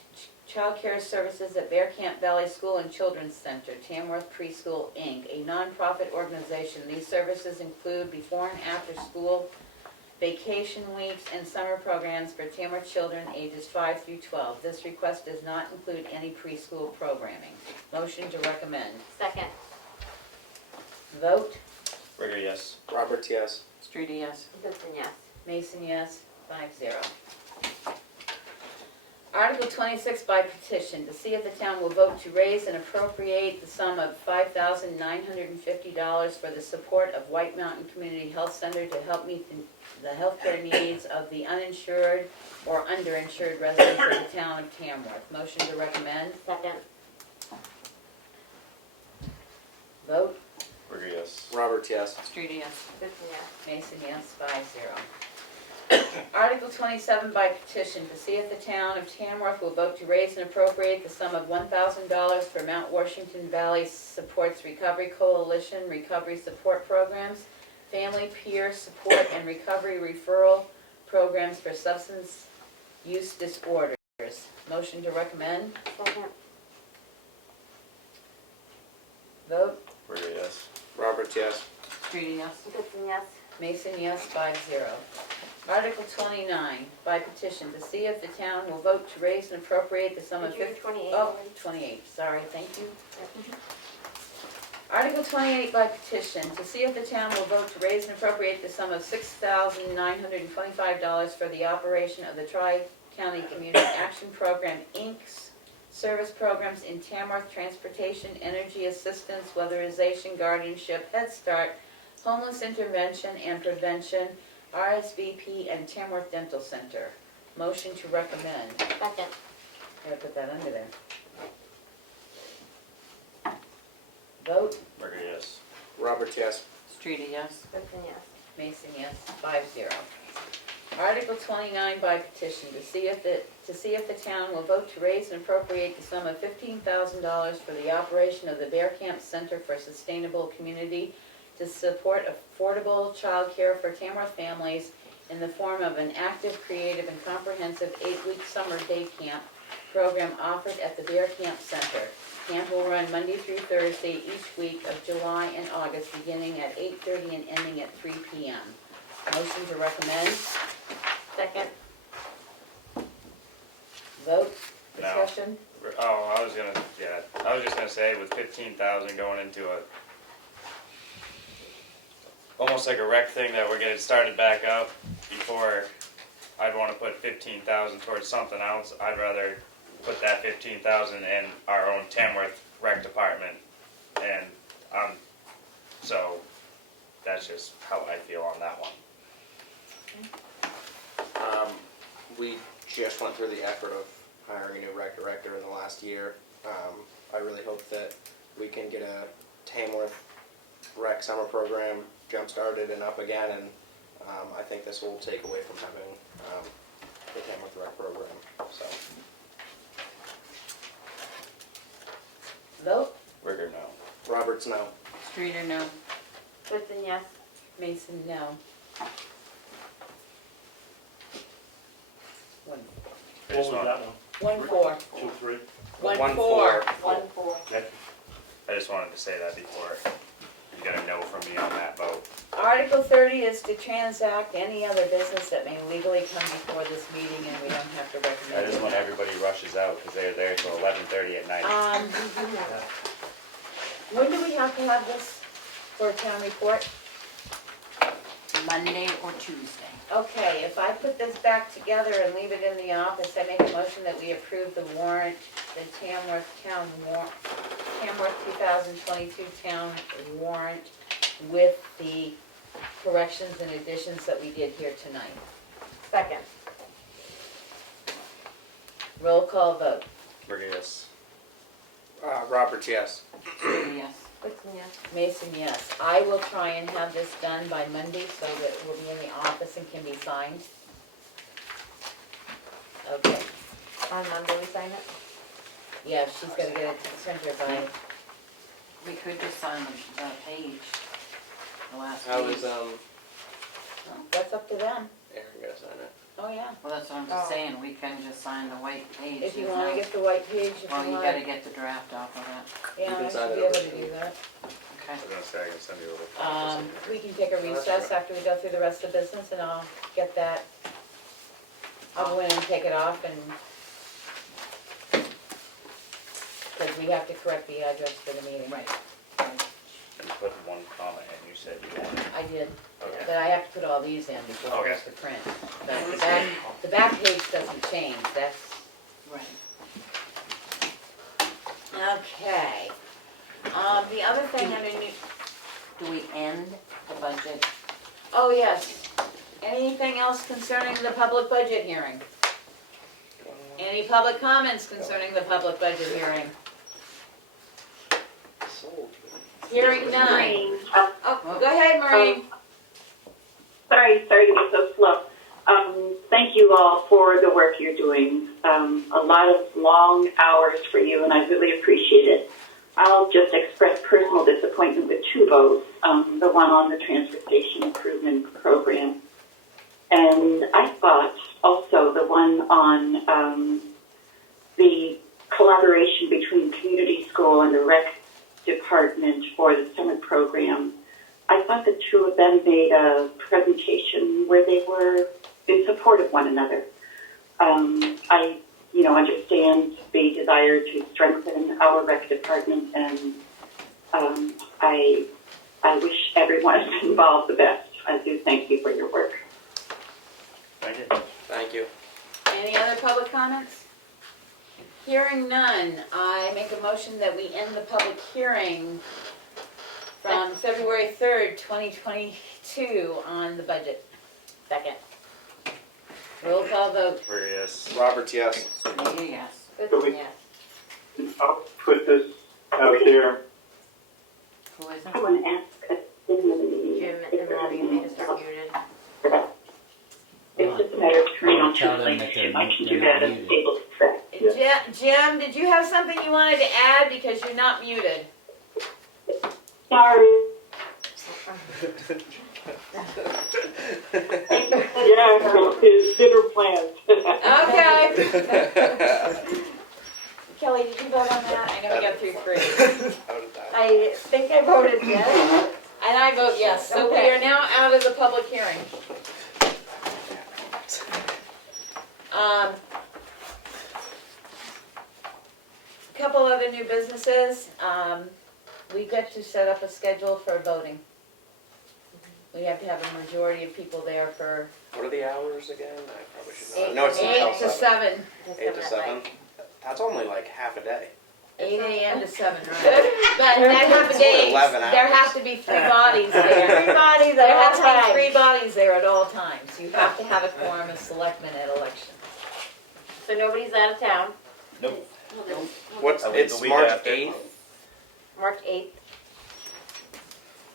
childcare services at Bear Camp Valley School and Children's Center, Tamworth Preschool, Inc., a nonprofit organization. These services include before and after school, vacation weeks, and summer programs for Tamworth children ages 5 through 12. This request does not include any preschool programming. Motion to recommend. Second. Vote. Rigor, yes. Roberts, yes. Streeter, yes. Clifton, yes. Mason, yes. 5-0. Article 26 by petition, to see if the town will vote to raise and appropriate the sum of $5,950 for the support of White Mountain Community Health Center to help meet the healthcare needs of the uninsured or underinsured residents of the town of Tamworth. Motion to recommend. Second. Rigor, Vote. yes. Roberts, yes. Streeter, yes. Clifton, yes. Mason, yes. 5-0. Article 27 by petition, to see if the town of Tamworth will vote to raise and appropriate the sum of $1,000 for Mount Washington Valley Supports Recovery Coalition Recovery Support Programs, Family Peer Support and Recovery Referral Programs for Substance Use Disorders. Motion to recommend. Second. Vote. Rigor, yes. Roberts, yes. Streeter, yes. Clifton, yes. Mason, yes. 5-0. Article 29 by petition, to see if the town will vote to raise and appropriate the sum of Did you do 28 Oh, already? 28, sorry, thank you. Yep. Article 28 by petition, to see if the town will vote to raise and appropriate the sum of $6,925 for the operation of the Tri-County Community Action Program, Inc.'s service programs in Tamworth, transportation, energy assistance, weatherization, guardianship, Head Start, homeless intervention and prevention, RSVP, and Tamworth Dental Center. Motion to recommend. Second. Gotta put that under there. Vote. Rigor, yes. Roberts, yes. Streeter, yes. Clifton, yes. Mason, yes. 5-0. Article 29 by petition, to see if the town will vote to raise and appropriate the sum of $15,000 for the operation of the Bear Camp Center for Sustainable Community to support affordable child care for Tamworth families in the form of an active, creative, and comprehensive 8-week summer day camp program offered at the Bear Camp Center. Camp will run Monday through Thursday each week of July and August, beginning at 8:30 and ending at 3 p.m. Motion to recommend. Second. Vote. No. Discussion. Oh, I was just gonna say with 15,000 going into a, almost like a rec thing that we're getting started back up, before I'd wanna put 15,000 towards something else, I'd rather put that 15,000 in our own Tamworth rec department, and, so, that's just how I feel on that one. We just went through the effort of hiring a new rec director in the last year. I really hope that we can get a Tamworth rec summer program jump-started and up again, and I think this will take away from having the Tamworth rec program, so. Vote. Rigor, no. Roberts, no. Streeter, no. Clifton, yes. Mason, no. One. I What just was want, that one? 1-4. 2-3? 1-4. 1-4. Okay. I just wanted to say that before you get a no from me on that vote. Article 30 is to transact any other business that may legally come before this meeting, and we don't have to recommend. I just want everybody rushes out, because they're there till 11:30 at night. When do we have to have this for a town report? Monday or Tuesday. Okay, if I put this back together and leave it in the office, I make a motion that we approve the warrant, the Tamworth 2022 town warrant with the corrections and additions that we did here tonight. Second. Roll call vote. Yes. Roberts, yes. Yes. Whitson, yes. Mason, yes. I will try and have this done by Monday so that it will be in the office and can be signed. Okay. On Monday we sign it? Yeah, she's gotta get it sent her by, We could just sign the page, the last How page. is that's up to them. Aaron gonna sign it? Oh, yeah. Well, that's what I'm just saying, we can just sign the white page. If you There's wanna no- get the white page, if Well, you you want. gotta get the draft off of that. Yeah, You can I sign should it be able over to to do that. Okay. I was gonna say I can send you a We can take a recess after we go through the rest of the business and I'll get that. I'll go in and take it off and, because we have to correct the address for the meeting. Right. And put one comment in, you said you wanted. I did, Okay. but I have to put all these in before it Okay. goes to print. But the back page doesn't change, that's, Right. okay. The other thing underneath, Do we end the budget? oh yes, anything else concerning the public budget hearing? Any public comments concerning the public budget hearing? Sold. Hearing none. Maureen, Oh, go ahead, Maureen. sorry to be so slow. Thank you all for the work you're doing. A lot of long hours for you, and I really appreciate it. I'll just express personal disappointment with two votes, the one on the Transportation Station Improvement Program. And I thought also the one on the collaboration between community school and the rec department for the summer program. I thought the two of them made a presentation where they were in support of one another. I, understand the desire to strengthen our rec department, and I wish everyone involved the best. I do thank you for your work. Thank you. Thank you. Any other public comments? Hearing none, I make a motion that we end the public hearing from February 3rd, 2022 on the budget. Second. Roll call vote. Yes. Roberts, yes. Maybe yes. Whitson, yes. I'll put this out there. Who is I it? want to ask Jim and Robbie, you just are muted. It's just a matter of turning on Tell two them things. that they're I not- can they're do not that and muted. able to track. Jim, did you have something you wanted to add because you're not muted? Sorry. Yeah, it's dinner plans. Okay. Kelly, did you vote on that? I know we got through three. How did that? I think I voted yes. And I vote yes, so we Okay. are now out of the public hearing. Couple other new businesses, we get to set up a schedule for voting. We have to have a majority of people there for What are the hours again? I probably should know. No, it's 8 until to 7, 8 to 7. That's only like half a day. 8 a.m. to 7, right? But that half a It's day, 11 there hours. have to be 3 bodies there. 3 bodies There at all has to be times. 3 bodies there at all times. You have to have a quorum of selectmen at elections. So nobody's out of town. Nope. What's I leave it's the week March after. 8th? March 8th.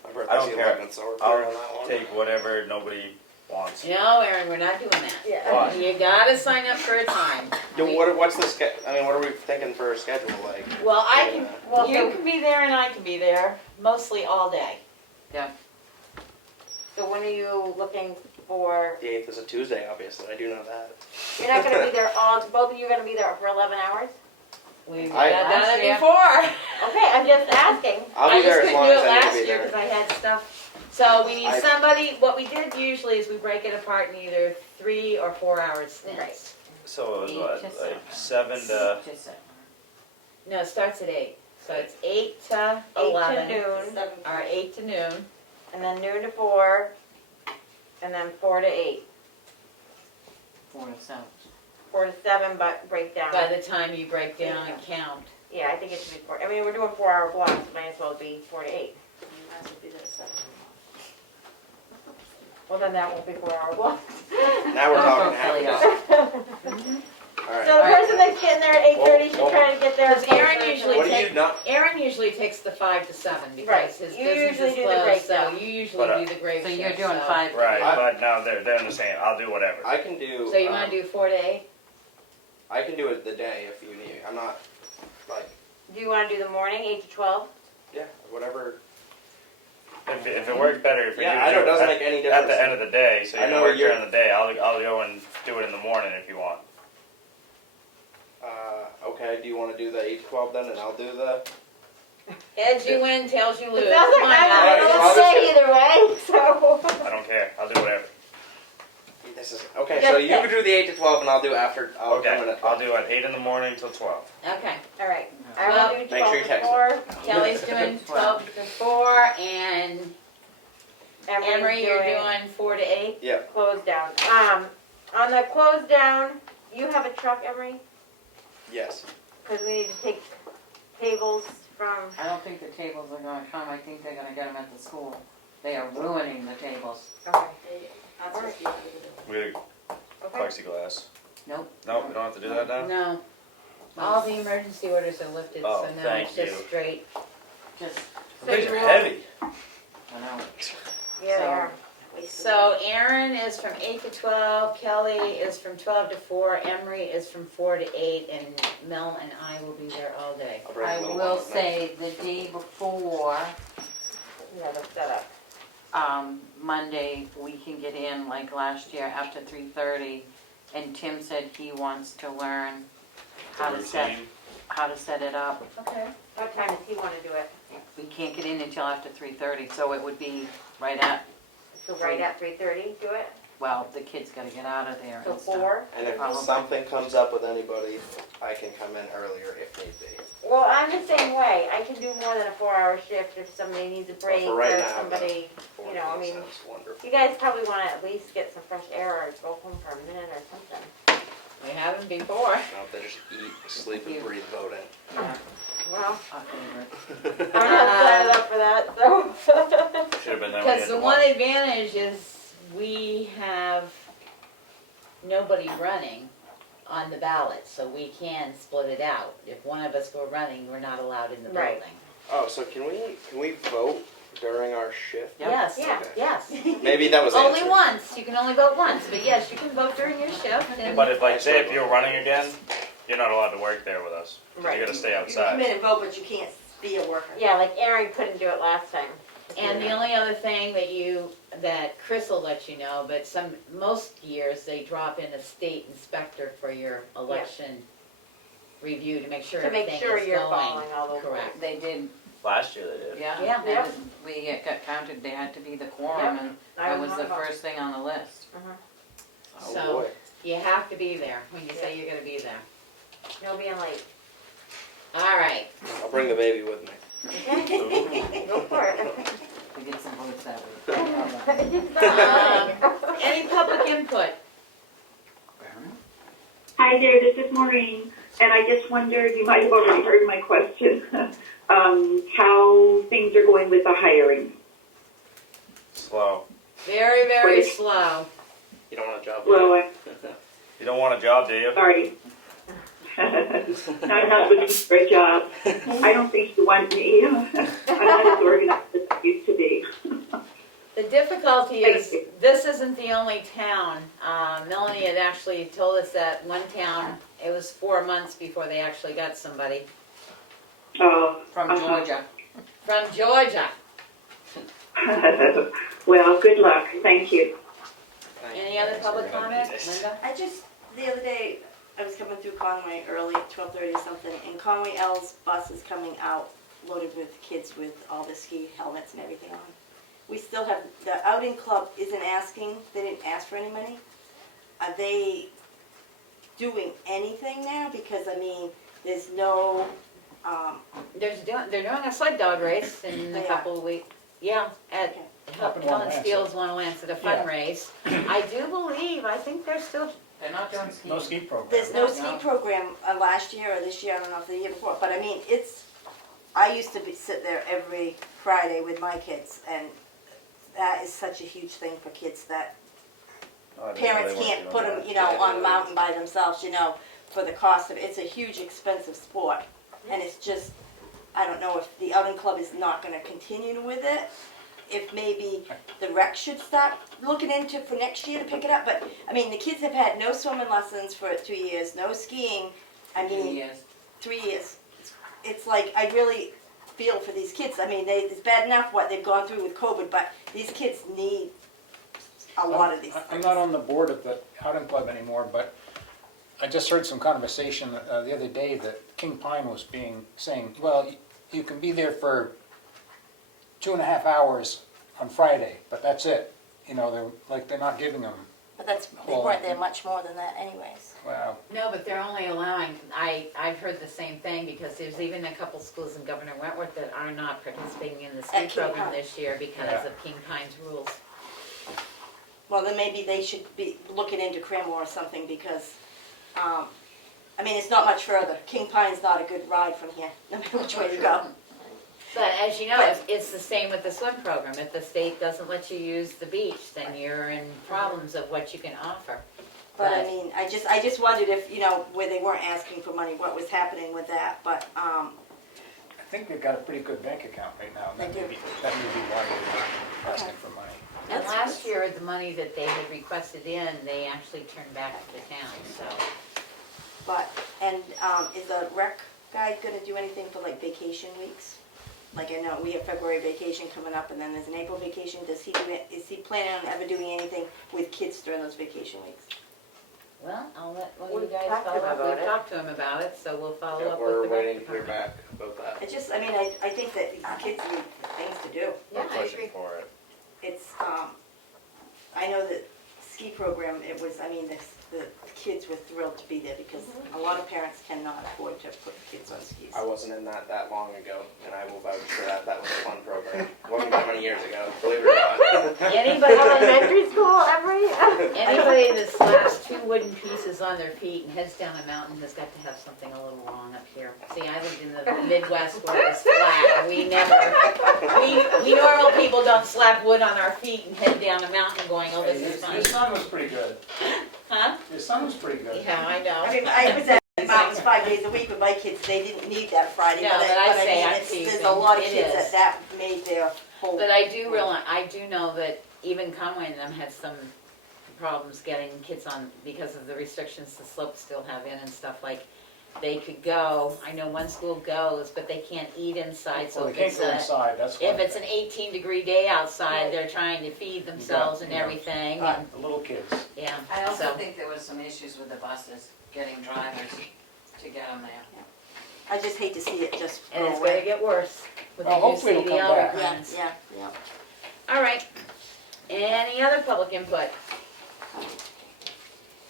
My birthday's I don't the care. 11th, so we're clear I'll on that one. take whatever nobody wants. No, Aaron, we're not doing that. Yeah. Why? You gotta sign up for a time. Yo, what's the what are we thinking for a schedule like? Well, I Yeah. can, Well, you so, can be there and I can be there, mostly all day. so when are you looking for, The 8th is a Tuesday, obviously. I do know that. you're not gonna be there both of you are gonna be there for 11 hours? We've I- done Last it year. before. Okay, I'm just asking. I'll be there as long as I need to be I just couldn't do it last year there. because I had stuff. So we need I- somebody, what we did usually is we break it apart in either 3 or 4 hour stints. Right. So it was 8 what, to like 7. 7 to. Just 7. No, it starts at 8. So it's 8 to 8 11. to noon, Or 8 to noon. and then noon to 4, and then 4 to 8. 4 to 7. 4 to 7, but breakdown. By the time you break down and count. Yeah, I think it should be 4. I mean, we're doing 4-hour blocks, might as well be 4 to 8. Well, then that won't be 4-hour blocks. Now we're Don't talking throw Kelly half a day. off. Alright. So the person that's getting there at 8:30 should Well, try to get there. Because Aaron usually What do you not, Aaron usually takes the 5 to 7 Right. because his You business usually is do the closed, so breakdown. you usually But, do the grave So shift. you're doing so- 5. Right, I- but no, they're in the same. I'll do whatever. I can do. So you wanna do 4 to 8? I can do it the day if you need. I'm not like, Do you want to do the morning, 8 to 12? yeah, whatever. If it works better for you, Yeah, I know it do doesn't at, make any at difference. the end of the day, so you I can know work you're- during the day. I'll go and do it in the morning if you want. Okay, do you want to do the 8 to 12 then, and I'll do the. Heads you win, tails you lose. It sounds Come like on I'm now. not Alright, so gonna I'll say either way, so. I don't care. I'll do whatever. This is okay. So you can do the 8 to 12, and I'll do after. I'll come in Okay, at I'll 12. do it 8 in the morning till 12. Okay, All right. I Well, will do make sure 12 you to text 4. Kelly's doing 12 to 4 and Emery's Emery, you're doing 4 to 8? close down. On the close down, you have a truck, Emery? Yes. Because we need to take tables from. I don't think the tables are gonna come, I think they're gonna get them at the school. They are ruining the tables. Okay. With Okay. plexiglass. Nope. No, we don't have to do that now? No. All the emergency orders are lifted, Oh, so now thank it's just you. straight. Just, These are you heavy. I know. Yeah, they So- are. So Aaron is from 8 to 12, Kelly is from 12 to 4, Emery is from 4 to 8, and Mel and I will be there all day. I'll bring I a little will one with me. say the day before, Yeah, look that up. Monday, we can get in like last year after 3:30. And Tim said he wants to learn how to set it up. Okay. What time does he want to do it? We can't get in until after 3:30, so it would be right at, So right at 3:30, do it? well, the kids gotta get out of there So and stuff. 4? And if Probably. something comes up with anybody, I can come in earlier if need be. Well, I'm the same way. I can do more than a 4-hour shift if somebody needs a break for right or now, somebody, Four you know, I mean, sounds wonderful. you guys probably want to at least get some fresh air or go home for a minute or something. We haven't before. No, they just eat, sleep, and breathe voting. Yeah, Well, our favorite. I'm not signed up for that, so. Should have been that way. Because the one advantage is we have nobody running on the ballot, so we can split it out. If one of us go running, we're not allowed in the Right. building. Oh, so can we vote during our shift? Yep. Yes, Yeah. yes. Maybe that was Only answered. once, you can only vote once, but yes, you can vote during your shift and. But if, like, say if you're running again, you're not allowed to work there with us. 'Cause Right. You gotta stay You can come outside. in and vote, but you can't be a worker. Yeah, like Aaron couldn't do it last time. And the only other thing that Chris will let you know, but most years, they drop in a state inspector for your election review to make sure To everything make is sure you're going following all those rules. correct. They did, Last year they did. yeah. Yeah. They Yeah. did- We got counted, they had to be the quorum, and I that was on the vote. first thing on the list. Oh So- boy. You have to be there when you say you're gonna be there. No being late. All right. I'll bring the baby with me. Okay? Go for it. We get some votes that way. Any public input? Hi there, this is Maureen, and I just wondered, you might have already heard my question, how things are going with the hiring. Slow. Very, very Wait. slow. You don't want a job? Well, You don't want a job, do you? sorry. I'm not looking for a job. I don't think you want me. I'm not as organized as I used to be. The difficulty is, Thank you. this isn't the only town. Melanie had actually told us that one town, it was 4 months before they actually got somebody. Oh, From Georgia. From Georgia. Well, good luck. Thank you. Any other public comment, Linda? I just, the other day, I was coming through Conway early, 12:30 or something, and Conway L's bus is coming out loaded with kids with all the ski helmets and everything on. We still have, the outing club isn't asking, they didn't ask for any money. Are they doing anything now? Because, I mean, there's no, They're doing a sled dog race in They a are. couple of weeks. Yeah, at Up in Helen Lansing. Steele's one Lancet, a fun race. I do believe, I think they're still, They're not doing ski. No ski program. there's no No. ski program last year or this year, I don't know if the year before, but I mean, I used to sit there every Friday with my kids, and that is such a huge thing for kids that Oh, I didn't know parents they weren't can't doing put that. them, you know, on a mountain by themselves, you know, for the cost of, it's a huge expensive sport. And it's just, I don't know if the outing club is not gonna continue with it. If maybe the rec should start looking into for next year to pick it up. But, I mean, the kids have had no swimming lessons for 2 years, no skiing. I mean, Yes. 3 years. It's like, I really feel for these kids. I mean, it's bad enough what they've gone through with COVID, but these kids need a lot of these I'm things. not on the board of the outing club anymore, but I just heard some conversation the other day that King Pine was saying, well, you can be there for 2.5 hours on Friday, but that's it. You know, they're not giving them, But they weren't there much more than that anyways. well, No, but they're only allowing, I've heard the same thing, because there's even a couple schools in Governor Wentworth that are not participating in the ski At King program Pine. this year because Yeah. of King Pine's rules. Well, then maybe they should be looking into Cranmore or something because, I mean, it's not much further. King Pine's not a good ride from here, no matter which way you go. But as you know, But- it's the same with the swim program. If the state doesn't let you use the beach, then you're in problems of what you can offer. But I mean, I just wondered if, you know, where they weren't asking for money, what was happening with that, but, I think they've got a pretty good bank account right now. They do. That may be why they're not asking for money. And That's last good. year, the money that they had requested in, they actually turned back to the town, so. is the rec guy gonna do anything for like vacation weeks? Like I know we have February vacation coming up and then there's an April vacation. Does he do it, is he planning on ever doing anything with kids during those vacation weeks? Well, I'll let one of you We've guys talked to follow him up. about We've it. talked to him about it, so we'll follow Yeah, up with we're the rec waiting to hear department. back about that. It just, I mean, I think that these kids need things to do. We're Yeah, I pushing agree. for it. It's, I know that ski program, it was, I mean, the kids were thrilled to be there because a lot of parents cannot afford to put kids on skis. I wasn't in that long ago, and I will vouch for that. That was a fun program. Wasn't that many years ago, believe it or not. Anybody, Elementary school, every, anybody that slaps 2 wooden pieces on their feet and heads down a mountain has got to have something a little wrong up here. See, I lived in the Midwest where it was flat, and we normal people don't slap wood on our feet and head down a mountain going, oh, this is fun. Your son was pretty good. Huh? Your son was pretty good. Yeah, I know. I mean, I was at the mountains 5 days a week with my kids, they didn't need that Friday, No, but but I say mean, I'm there's teasing. a lot of It kids is. that made their whole. But I do realize, I do know that even Conway and them had some problems getting kids on because of the restrictions the slopes still have in and stuff like. They could go, I know one school goes, but they can't eat inside, so Well, they if can't it's go a, inside, that's one if it's an thing. 18-degree day outside, they're trying to feed themselves and Yeah. everything, Ah, and, the little kids. yeah, I also so. think there was some issues with the buses, getting drivers to get them there. I just hate to see it just And go it's gonna away. get worse with the Well, new hopefully it'll come CDL back. Yeah, requirements. yeah. All right, any other public input?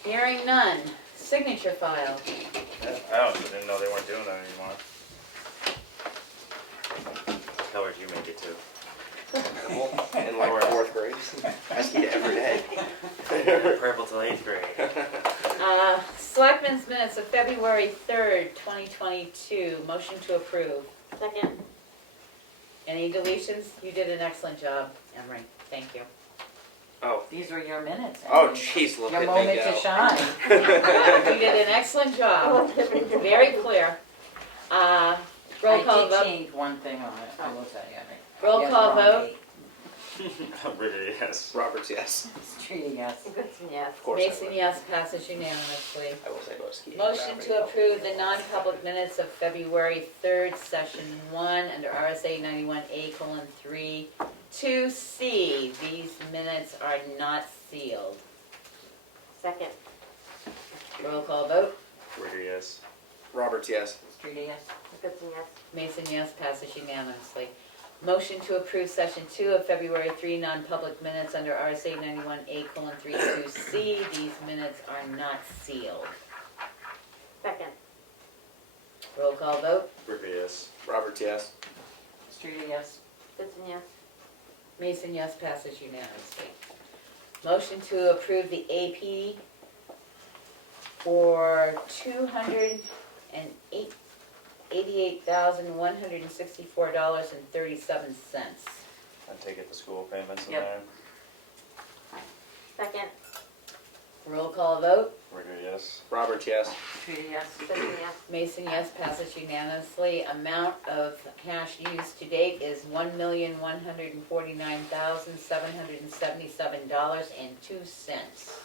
Hearing none, signature file. I didn't know they weren't doing that anymore. Colors you make it too. In like 4th grade. I ski every day. Purple till 8th grade. Selectmen's minutes of February 3rd, 2022, motion to approve. second, Any deletions? You did an excellent job, Emery, thank you. Oh, These were your minutes. oh, jeez, look Your at me moment to go. shine. You did an excellent job, very clear. Roll call I did vote, change one thing on it, I will tell you. roll Yeah, call wrong vote, date. Really, yes. Roberts, yes. Street, yes. Goodson, yes. Of course I Mason, would. yes, passes unanimously. I will say about skiing. Motion to approve the non-public minutes of February 3rd, session 1, under RSA 91A:3, 2C. These minutes are not sealed. Second, Roll call vote, Rigger, yes. Roberts, yes. Street, yes. Goodson, yes. Mason, yes, passes unanimously. Motion to approve session 2 of February 3 non-public minutes under RSA 91A:3, 2C. These minutes are not sealed. Second, Roll call vote, Rigger, yes. Roberts, yes. Street, yes. Goodson, yes. Mason, yes, passes unanimously. Motion to approve the AP for $288,164.37. I take it the school payments in Yep. there. Second, Roll call vote. Rigger, yes. Roberts, yes. Trudy, yes. Stephanie, yes. Mason, yes, passes unanimously. Amount of cash used to date is $1,149,777.02.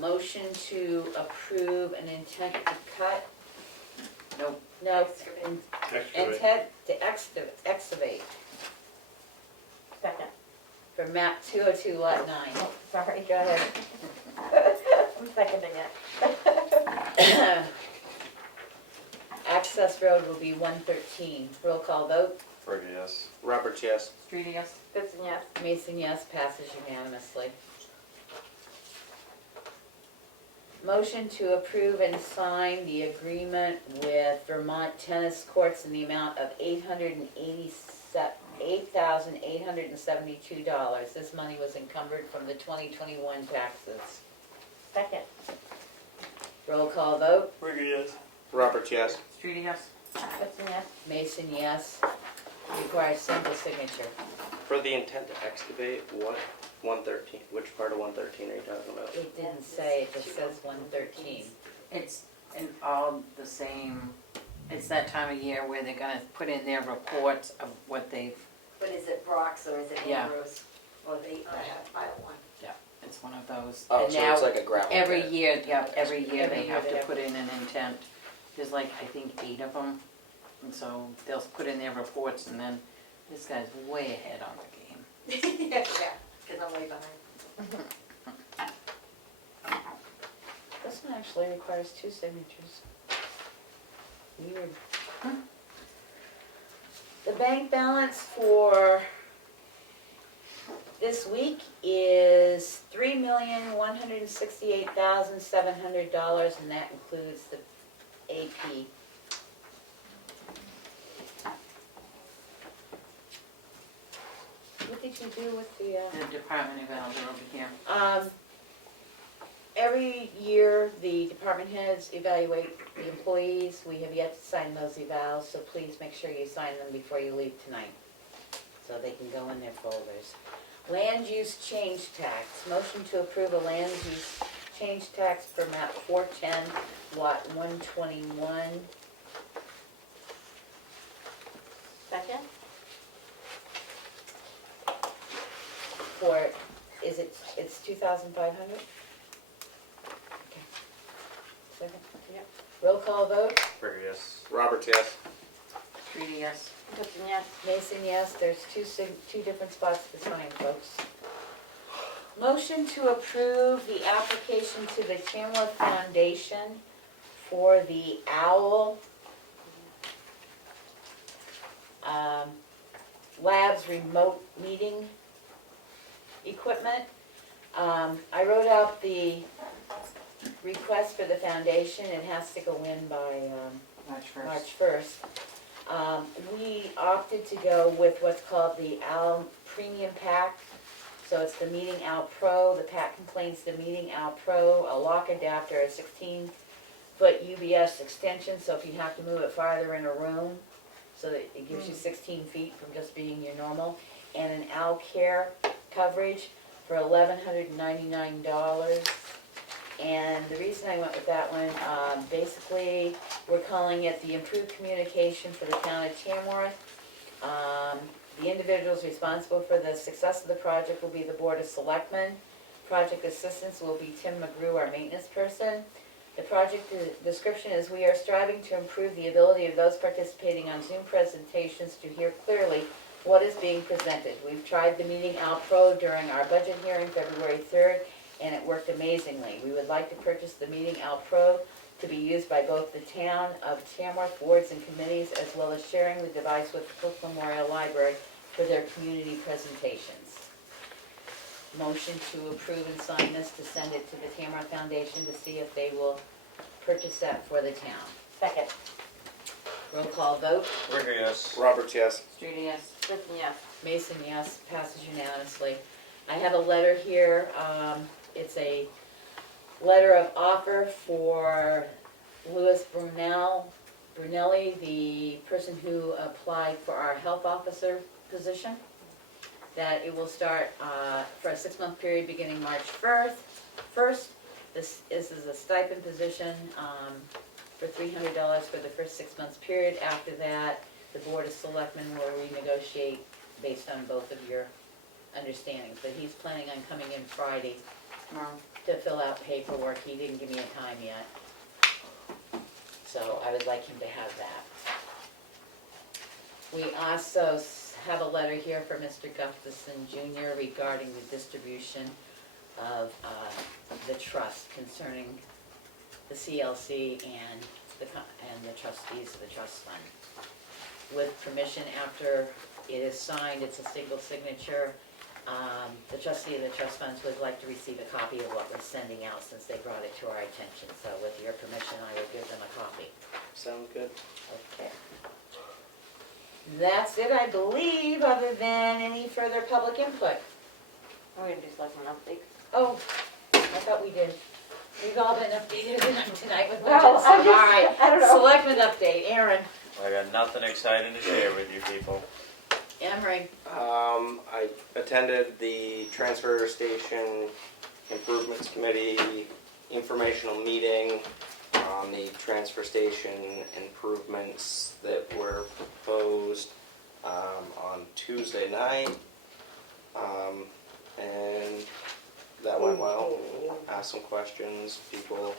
Motion to approve an intent to cut, Nope. no, Excavate. intent to excavate Second. for map 202 lot 9. Sorry. Go ahead. I'm seconding it. Access road will be 113. Roll call vote. Rigger, yes. Roberts, yes. Trudy, yes. Gibson, yes. Mason, yes, passes unanimously. Motion to approve and sign the agreement with Vermont Tennis Courts in the amount of $8,872. This money was encumbered from the 2021 taxes. Second. Roll call vote. Rigger, yes. Roberts, yes. Trudy, yes. Gibson, yes. Mason, yes. Requires single signature. For the intent to excavate, what 113? Which part of 113 are you talking about? It didn't say, it just says 113. It's in all the same, it's that time of year where they're gonna put in their reports of what they've, But is it Brock's or is it Yeah. Ambrose? Or they, I have file one. it's one of those. Oh, And so now, it's like a gravel every pit. year, yeah, every year Every they year have they to have put in an intent. There's like, I think, 8 of them. And so they'll put in their reports and then this guy's way ahead on the game. Yeah, because I'm way behind. This one actually requires 2 signatures. Weird. The bank balance for this week is $3,168,700, and that includes the AP. What did you do with the, The department evals are over here. Every year, the department heads evaluate the employees. We have yet to sign those evals, so please make sure you sign them before you leave tonight, so they can go in their folders. Land use change tax. Motion to approve a land use change tax for map 410, lot 121. Second. For, it's 2,500? Okay. Second? Yep. Roll call vote. Rigger, yes. Roberts, yes. Trudy, yes. Gibson, yes. Mason, yes. There's two different spots to sign, folks. Motion to approve the application to the Tamworth Foundation for the OWL Labs remote meeting equipment. I wrote out the request for the foundation. It has to go in by March 1st. March 1st. We opted to go with what's called the OWL Premium Pack. So it's the Meeting OWL Pro. The pack contains the Meeting OWL Pro, a lock adapter, a 16-foot UBS extension, so if you have to move it farther in a room, so that it gives you 16 feet from just being your normal, and an OWL Care coverage for $1,199. And the reason I went with that one, basically, we're calling it the Improved Communication for the Town of Tamworth. The individuals responsible for the success of the project will be the Board of Selectmen. Project assistance will be Tim McGrew, our maintenance person. The project description is: we are striving to improve the ability of those participating on Zoom presentations to hear clearly what is being presented. We've tried the Meeting OWL Pro during our budget hearing February 3rd, and it worked amazingly. We would like to purchase the Meeting OWL Pro to be used by both the town of Tamworth boards and committees, as well as sharing the device with the Cook Memorial Library for their community presentations. Motion to approve and sign this to send it to the Tamworth Foundation to see if they will purchase that for the town. Second. Roll call vote. Rigger, yes. Roberts, yes. Trudy, yes. Gibson, yes. Mason, yes, passes unanimously. I have a letter here. It's a letter of offer for Louis Brunelli, the person who applied for our health officer position. that it will start for a 6-month period beginning March 1st. This is a stipend position for $300 for the first 6 months period. After that, the Board of Selectmen will renegotiate based on both of your understandings. But he's planning on coming in Friday to fill out paperwork. He didn't give me a time yet. So I would like him to have that. We also have a letter here for Mr. Gustafson Jr. regarding the distribution of the trust concerning the CLC and the trustees of the trust fund. With permission, after it is signed, it's a single signature. The trustee of the trust funds would like to receive a copy of what we're sending out since they brought it to our attention. So with your permission, I will give them a copy. Sounds good. Okay. That's it, I believe, other than any further public input. We're gonna do Selectmen update. Oh, I thought we did. We've all been updated tonight with Well, budgets. I'm just- All right, I don't know. Selectmen update, Aaron. I got nothing exciting to share with you people. Emery. I attended the transfer station improvements committee informational meeting on the transfer station improvements that were proposed on Tuesday night. And that went well. Asked some questions. People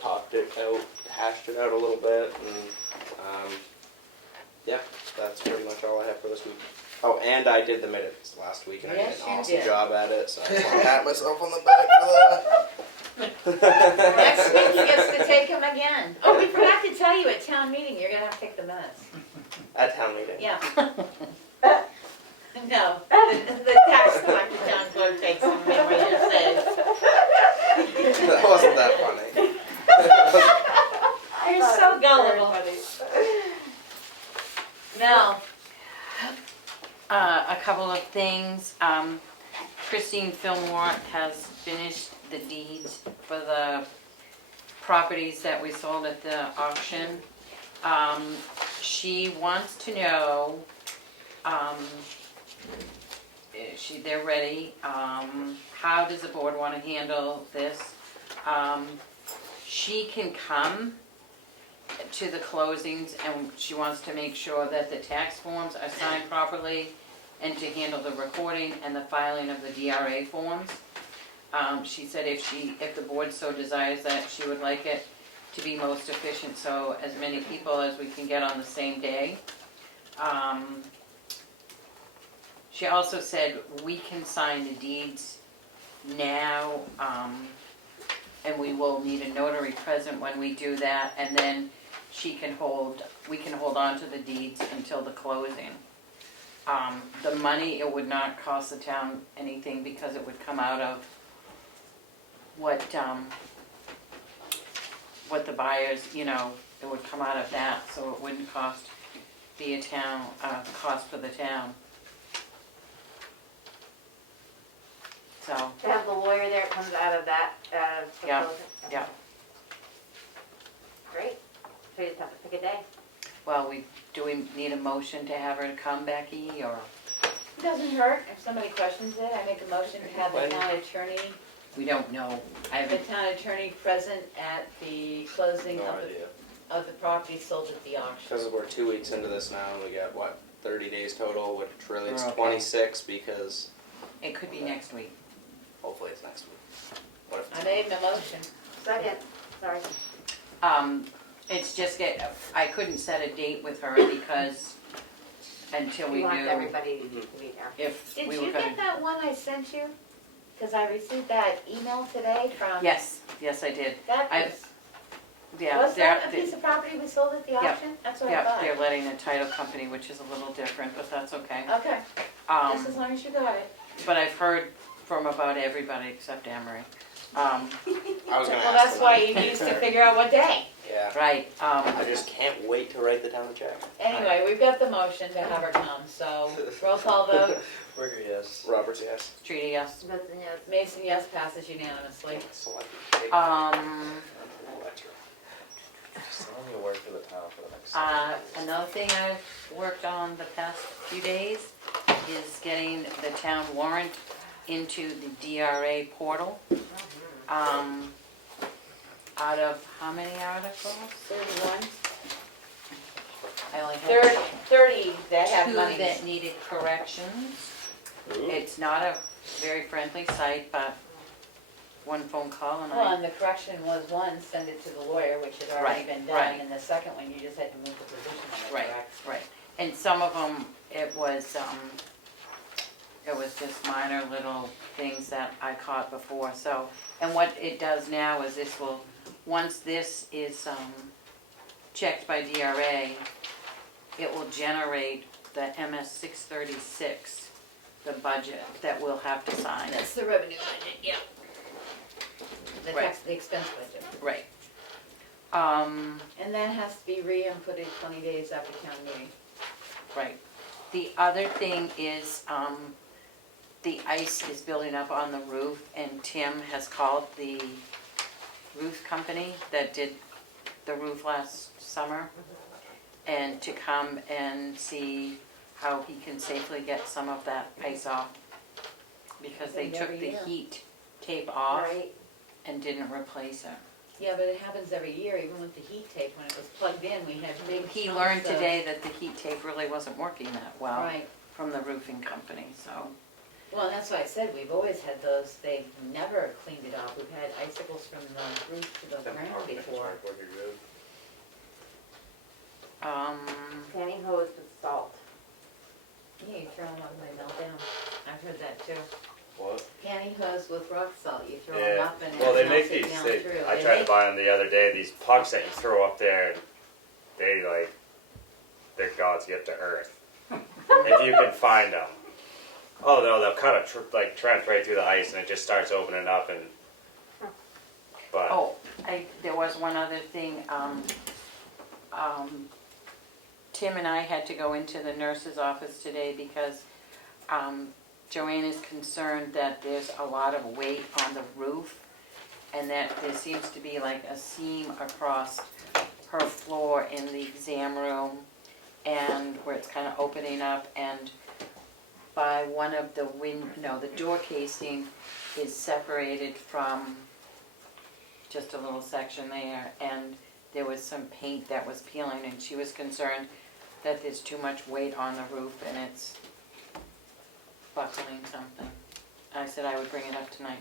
talked it out, hashed it out a little bit, and yeah, that's pretty much all I have for this week. Oh, and I did the minutes last week, and Yes, I did an you awesome did. job at it, so I just want to pat myself on the back for that. Next week he gets to take them again. Oh, we forgot to tell you at town meeting, you're gonna have to take the minutes. At town meeting. Yeah. No, the tax collector town clerk takes them, what you said. That wasn't that funny. You're so gullible. Mel. A couple of things. Christine Fillmore has finished the deeds for the properties that we sold at the auction. She wants to know, they're ready. How does the board want to handle this? She can come to the closings, and she wants to make sure that the tax forms are signed properly and to handle the recording and the filing of the DRA forms. She said if the board so desires that, she would like it to be most efficient, so as many people as we can get on the same day. She also said we can sign the deeds now, and we will need a notary present when we do that, and then we can hold on to the deeds until the closing. The money, it would not cost the town anything because it would come out of what the buyers, it would come out of that, so it wouldn't cost the town, cost for the town. So, To have the lawyer there, it comes out of that, Yeah, proposal. yeah. Great. So you just have to pick a day. Well, do we need a motion to have her come, Becky, or? It doesn't hurt if somebody questions it. I make a motion to have the town attorney, We don't know. I the haven't, town attorney present at the closing No of idea. the property sold at the auction. Because we're 2 weeks into this now, and we got, 30 days total, which really it's We're okay. 26 because it could be next week. hopefully it's next week. What if I made my motion. Second, sorry. It's just I couldn't set a date with her because until we We want knew everybody to be there. if Did we you were gonna. get that one I sent you? Because I received that email today from. Yes, I did. That I- was, Yeah, was that a they're, piece of property we sold at the auction? That's what I yeah, thought. they're letting a title company, which is a little different, but that's okay. Okay, just as long as you got it. But I've heard from about everybody except Emery. I was gonna Well, ask that's them why that. you needs to figure out what day. Yeah. Right, I just can't wait to write the town a check. Anyway, we've got the motion to have her come, so roll call vote. Burger, yes. Roberts, yes. Streety, yes. Smith and yes. Mason, yes, passes unanimously. Select. Um, Still need to work for the town for the next. another thing I've worked on the past few days is getting the town warrant into the DRA portal. Out of how many articles? 31, I only have 30 that have two money. that needed corrections. Ooh. It's not a very friendly site, but one phone call and Well, and the correction was one, send it to the lawyer, which had already Right, been done, right. and the second one, you just had to move the position on it, Right, correct? right. And some of them, it was just minor little things that I caught before, so. And what it does now is this will, once this is, checked by DRA, it will generate the MS 636, the budget that we'll have to sign. That's the revenue budget, yeah. The Right. tax, the expense budget. Right. And that has to be re-inputted 20 days after town meeting. Right. The other thing is, the ice is building up on the roof, and Tim has called the roof company that did the roof last summer, and to come and see how he can safely get some of that ice off. Because they took Every the year. heat tape off Right. and didn't replace it. Yeah, but it happens every year, even with the heat tape, when it was plugged in, we had big. He chunks learned of- today that the heat tape really wasn't working that well Right. from the roofing company, so. Well, and that's why I said, we've always had those, they've never cleaned it off. We've had icicles from the roof to the ground before. Pantyhose with salt. Yeah, you throw them up and they melt down. I've heard that too. What? Pantyhose with rock salt, you throw them Yeah, up and it well, they melts make it these, down they, through. I They tried to make- buy them the other day, these pucks that you throw up there, and they like, they're God's gift to earth. If you can find them. Oh no, they'll cut a like trench right through the ice and it just starts opening up and, but. Oh, there was one other thing, Tim and I had to go into the nurse's office today because, Joanne is concerned that there's a lot of weight on the roof and that there seems to be like a seam across her floor in the exam room and where it's kind of opening up, and by one of the the door casing is separated from just a little section there, and there was some paint that was peeling, and she was concerned that there's too much weight on the roof and it's buckling something. I said I would bring it up tonight.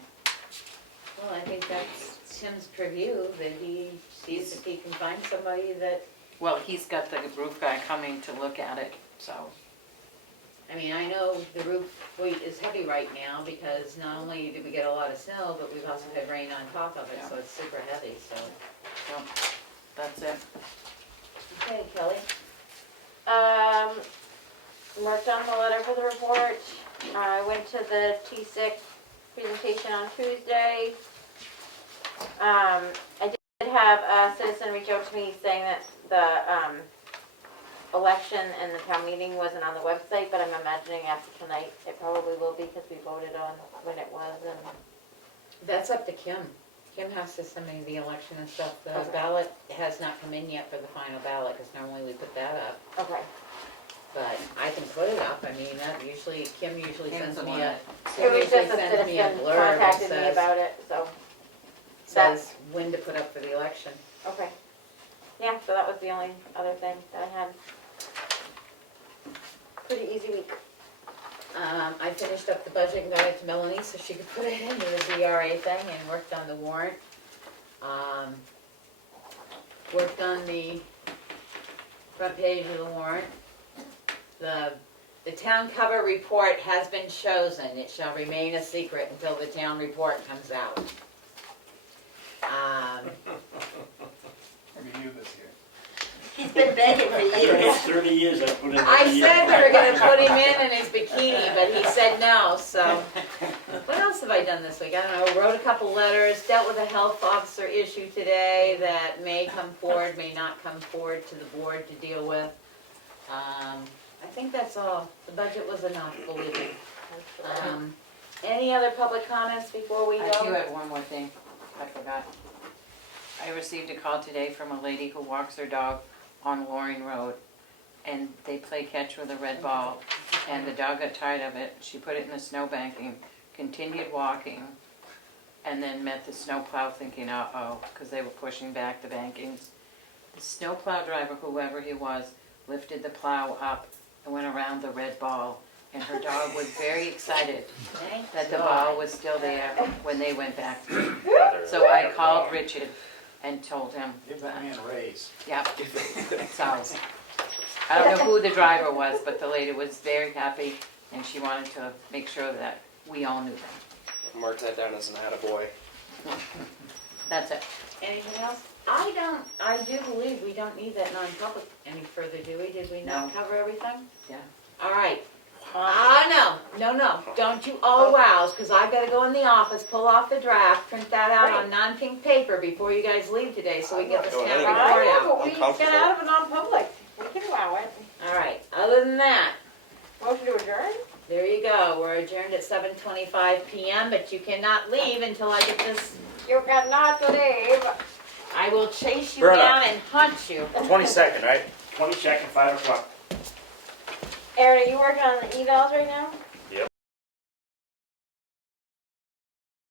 Well, I think that's Tim's purview, that he sees if he can find somebody that, Well, he's got the roof guy coming to look at it, so. I mean, I know the roof weight is heavy right now because not only did we get a lot of snow, but we've also had rain on top of it, so it's super heavy, so. So, that's it. Okay, Kelly? Worked on the letter for the report. I went to the T6 presentation on Tuesday. I did have a citizen reach out to me saying that the election and the town meeting wasn't on the website, but I'm imagining after tonight it probably will be because we voted on when it was, and That's up to Kim. Kim has to send me the election and stuff. The Okay. ballot has not come in yet for the final ballot, because normally we put that up. okay. But I can put it up. I mean, Kim usually Kim's sends the me one a, that- It Kim was usually just a sends me a citizen blurb that contacted me says, about it, so, says when to put up for the election. okay. Yeah, so that was the only other thing that I had. Pretty easy week. I finished up the budget and got it to Melanie so she could put it into the DRA thing and worked on the warrant. Worked on the front page of the warrant. The town cover report has been chosen. It shall remain a secret until the town report comes out. Maybe you this year. He's been begging for For years. 30 years I put in. I every year. said we were gonna put him in his bikini, but he said no, so. What else have I done this week? I don't know, wrote a couple letters, dealt with a health officer issue today that may come forward, may not come forward to the board to deal with. I think that's all. The budget was enough, believe me. Any other public comments before we I do go? have one more thing, I forgot. I received a call today from a lady who walks her dog on Loring Road, and they play catch with a red ball, and the dog got tired of it. She put it in the snow banking, continued walking, and then met the snowplow thinking, uh-oh, because they were pushing back the bankings. The snowplow driver, whoever he was, lifted the plow up and went around the red ball, and her dog was very excited Thank that the God. ball was still there when they went back. Rather So I than called dog. Richard and told him, Give that man a raise. yep. So, I don't know who the driver was, but the lady was very happy, and she wanted to make sure that we all knew that. Mark that down as an attaboy. That's it. Anything else? I do believe we don't need that non-public any further, do we? Did we not cover everything? Yeah. All right. No, don't you all wows, because I've got to go in the office, pull off the draft, print that out on non-pink paper before you guys leave today, so we can get this doing town anything. report out. But we Uncomfortable. get out of a non-public. We can allow it. All right, other than that, Motion to adjourn? there you go. We're adjourned at 7:25 PM, but you cannot leave until I get this. You cannot leave. I will chase you Bruno. down and hunt you. 22nd, right? 22nd, 5 o'clock. Aaron, are you working on the evals right now?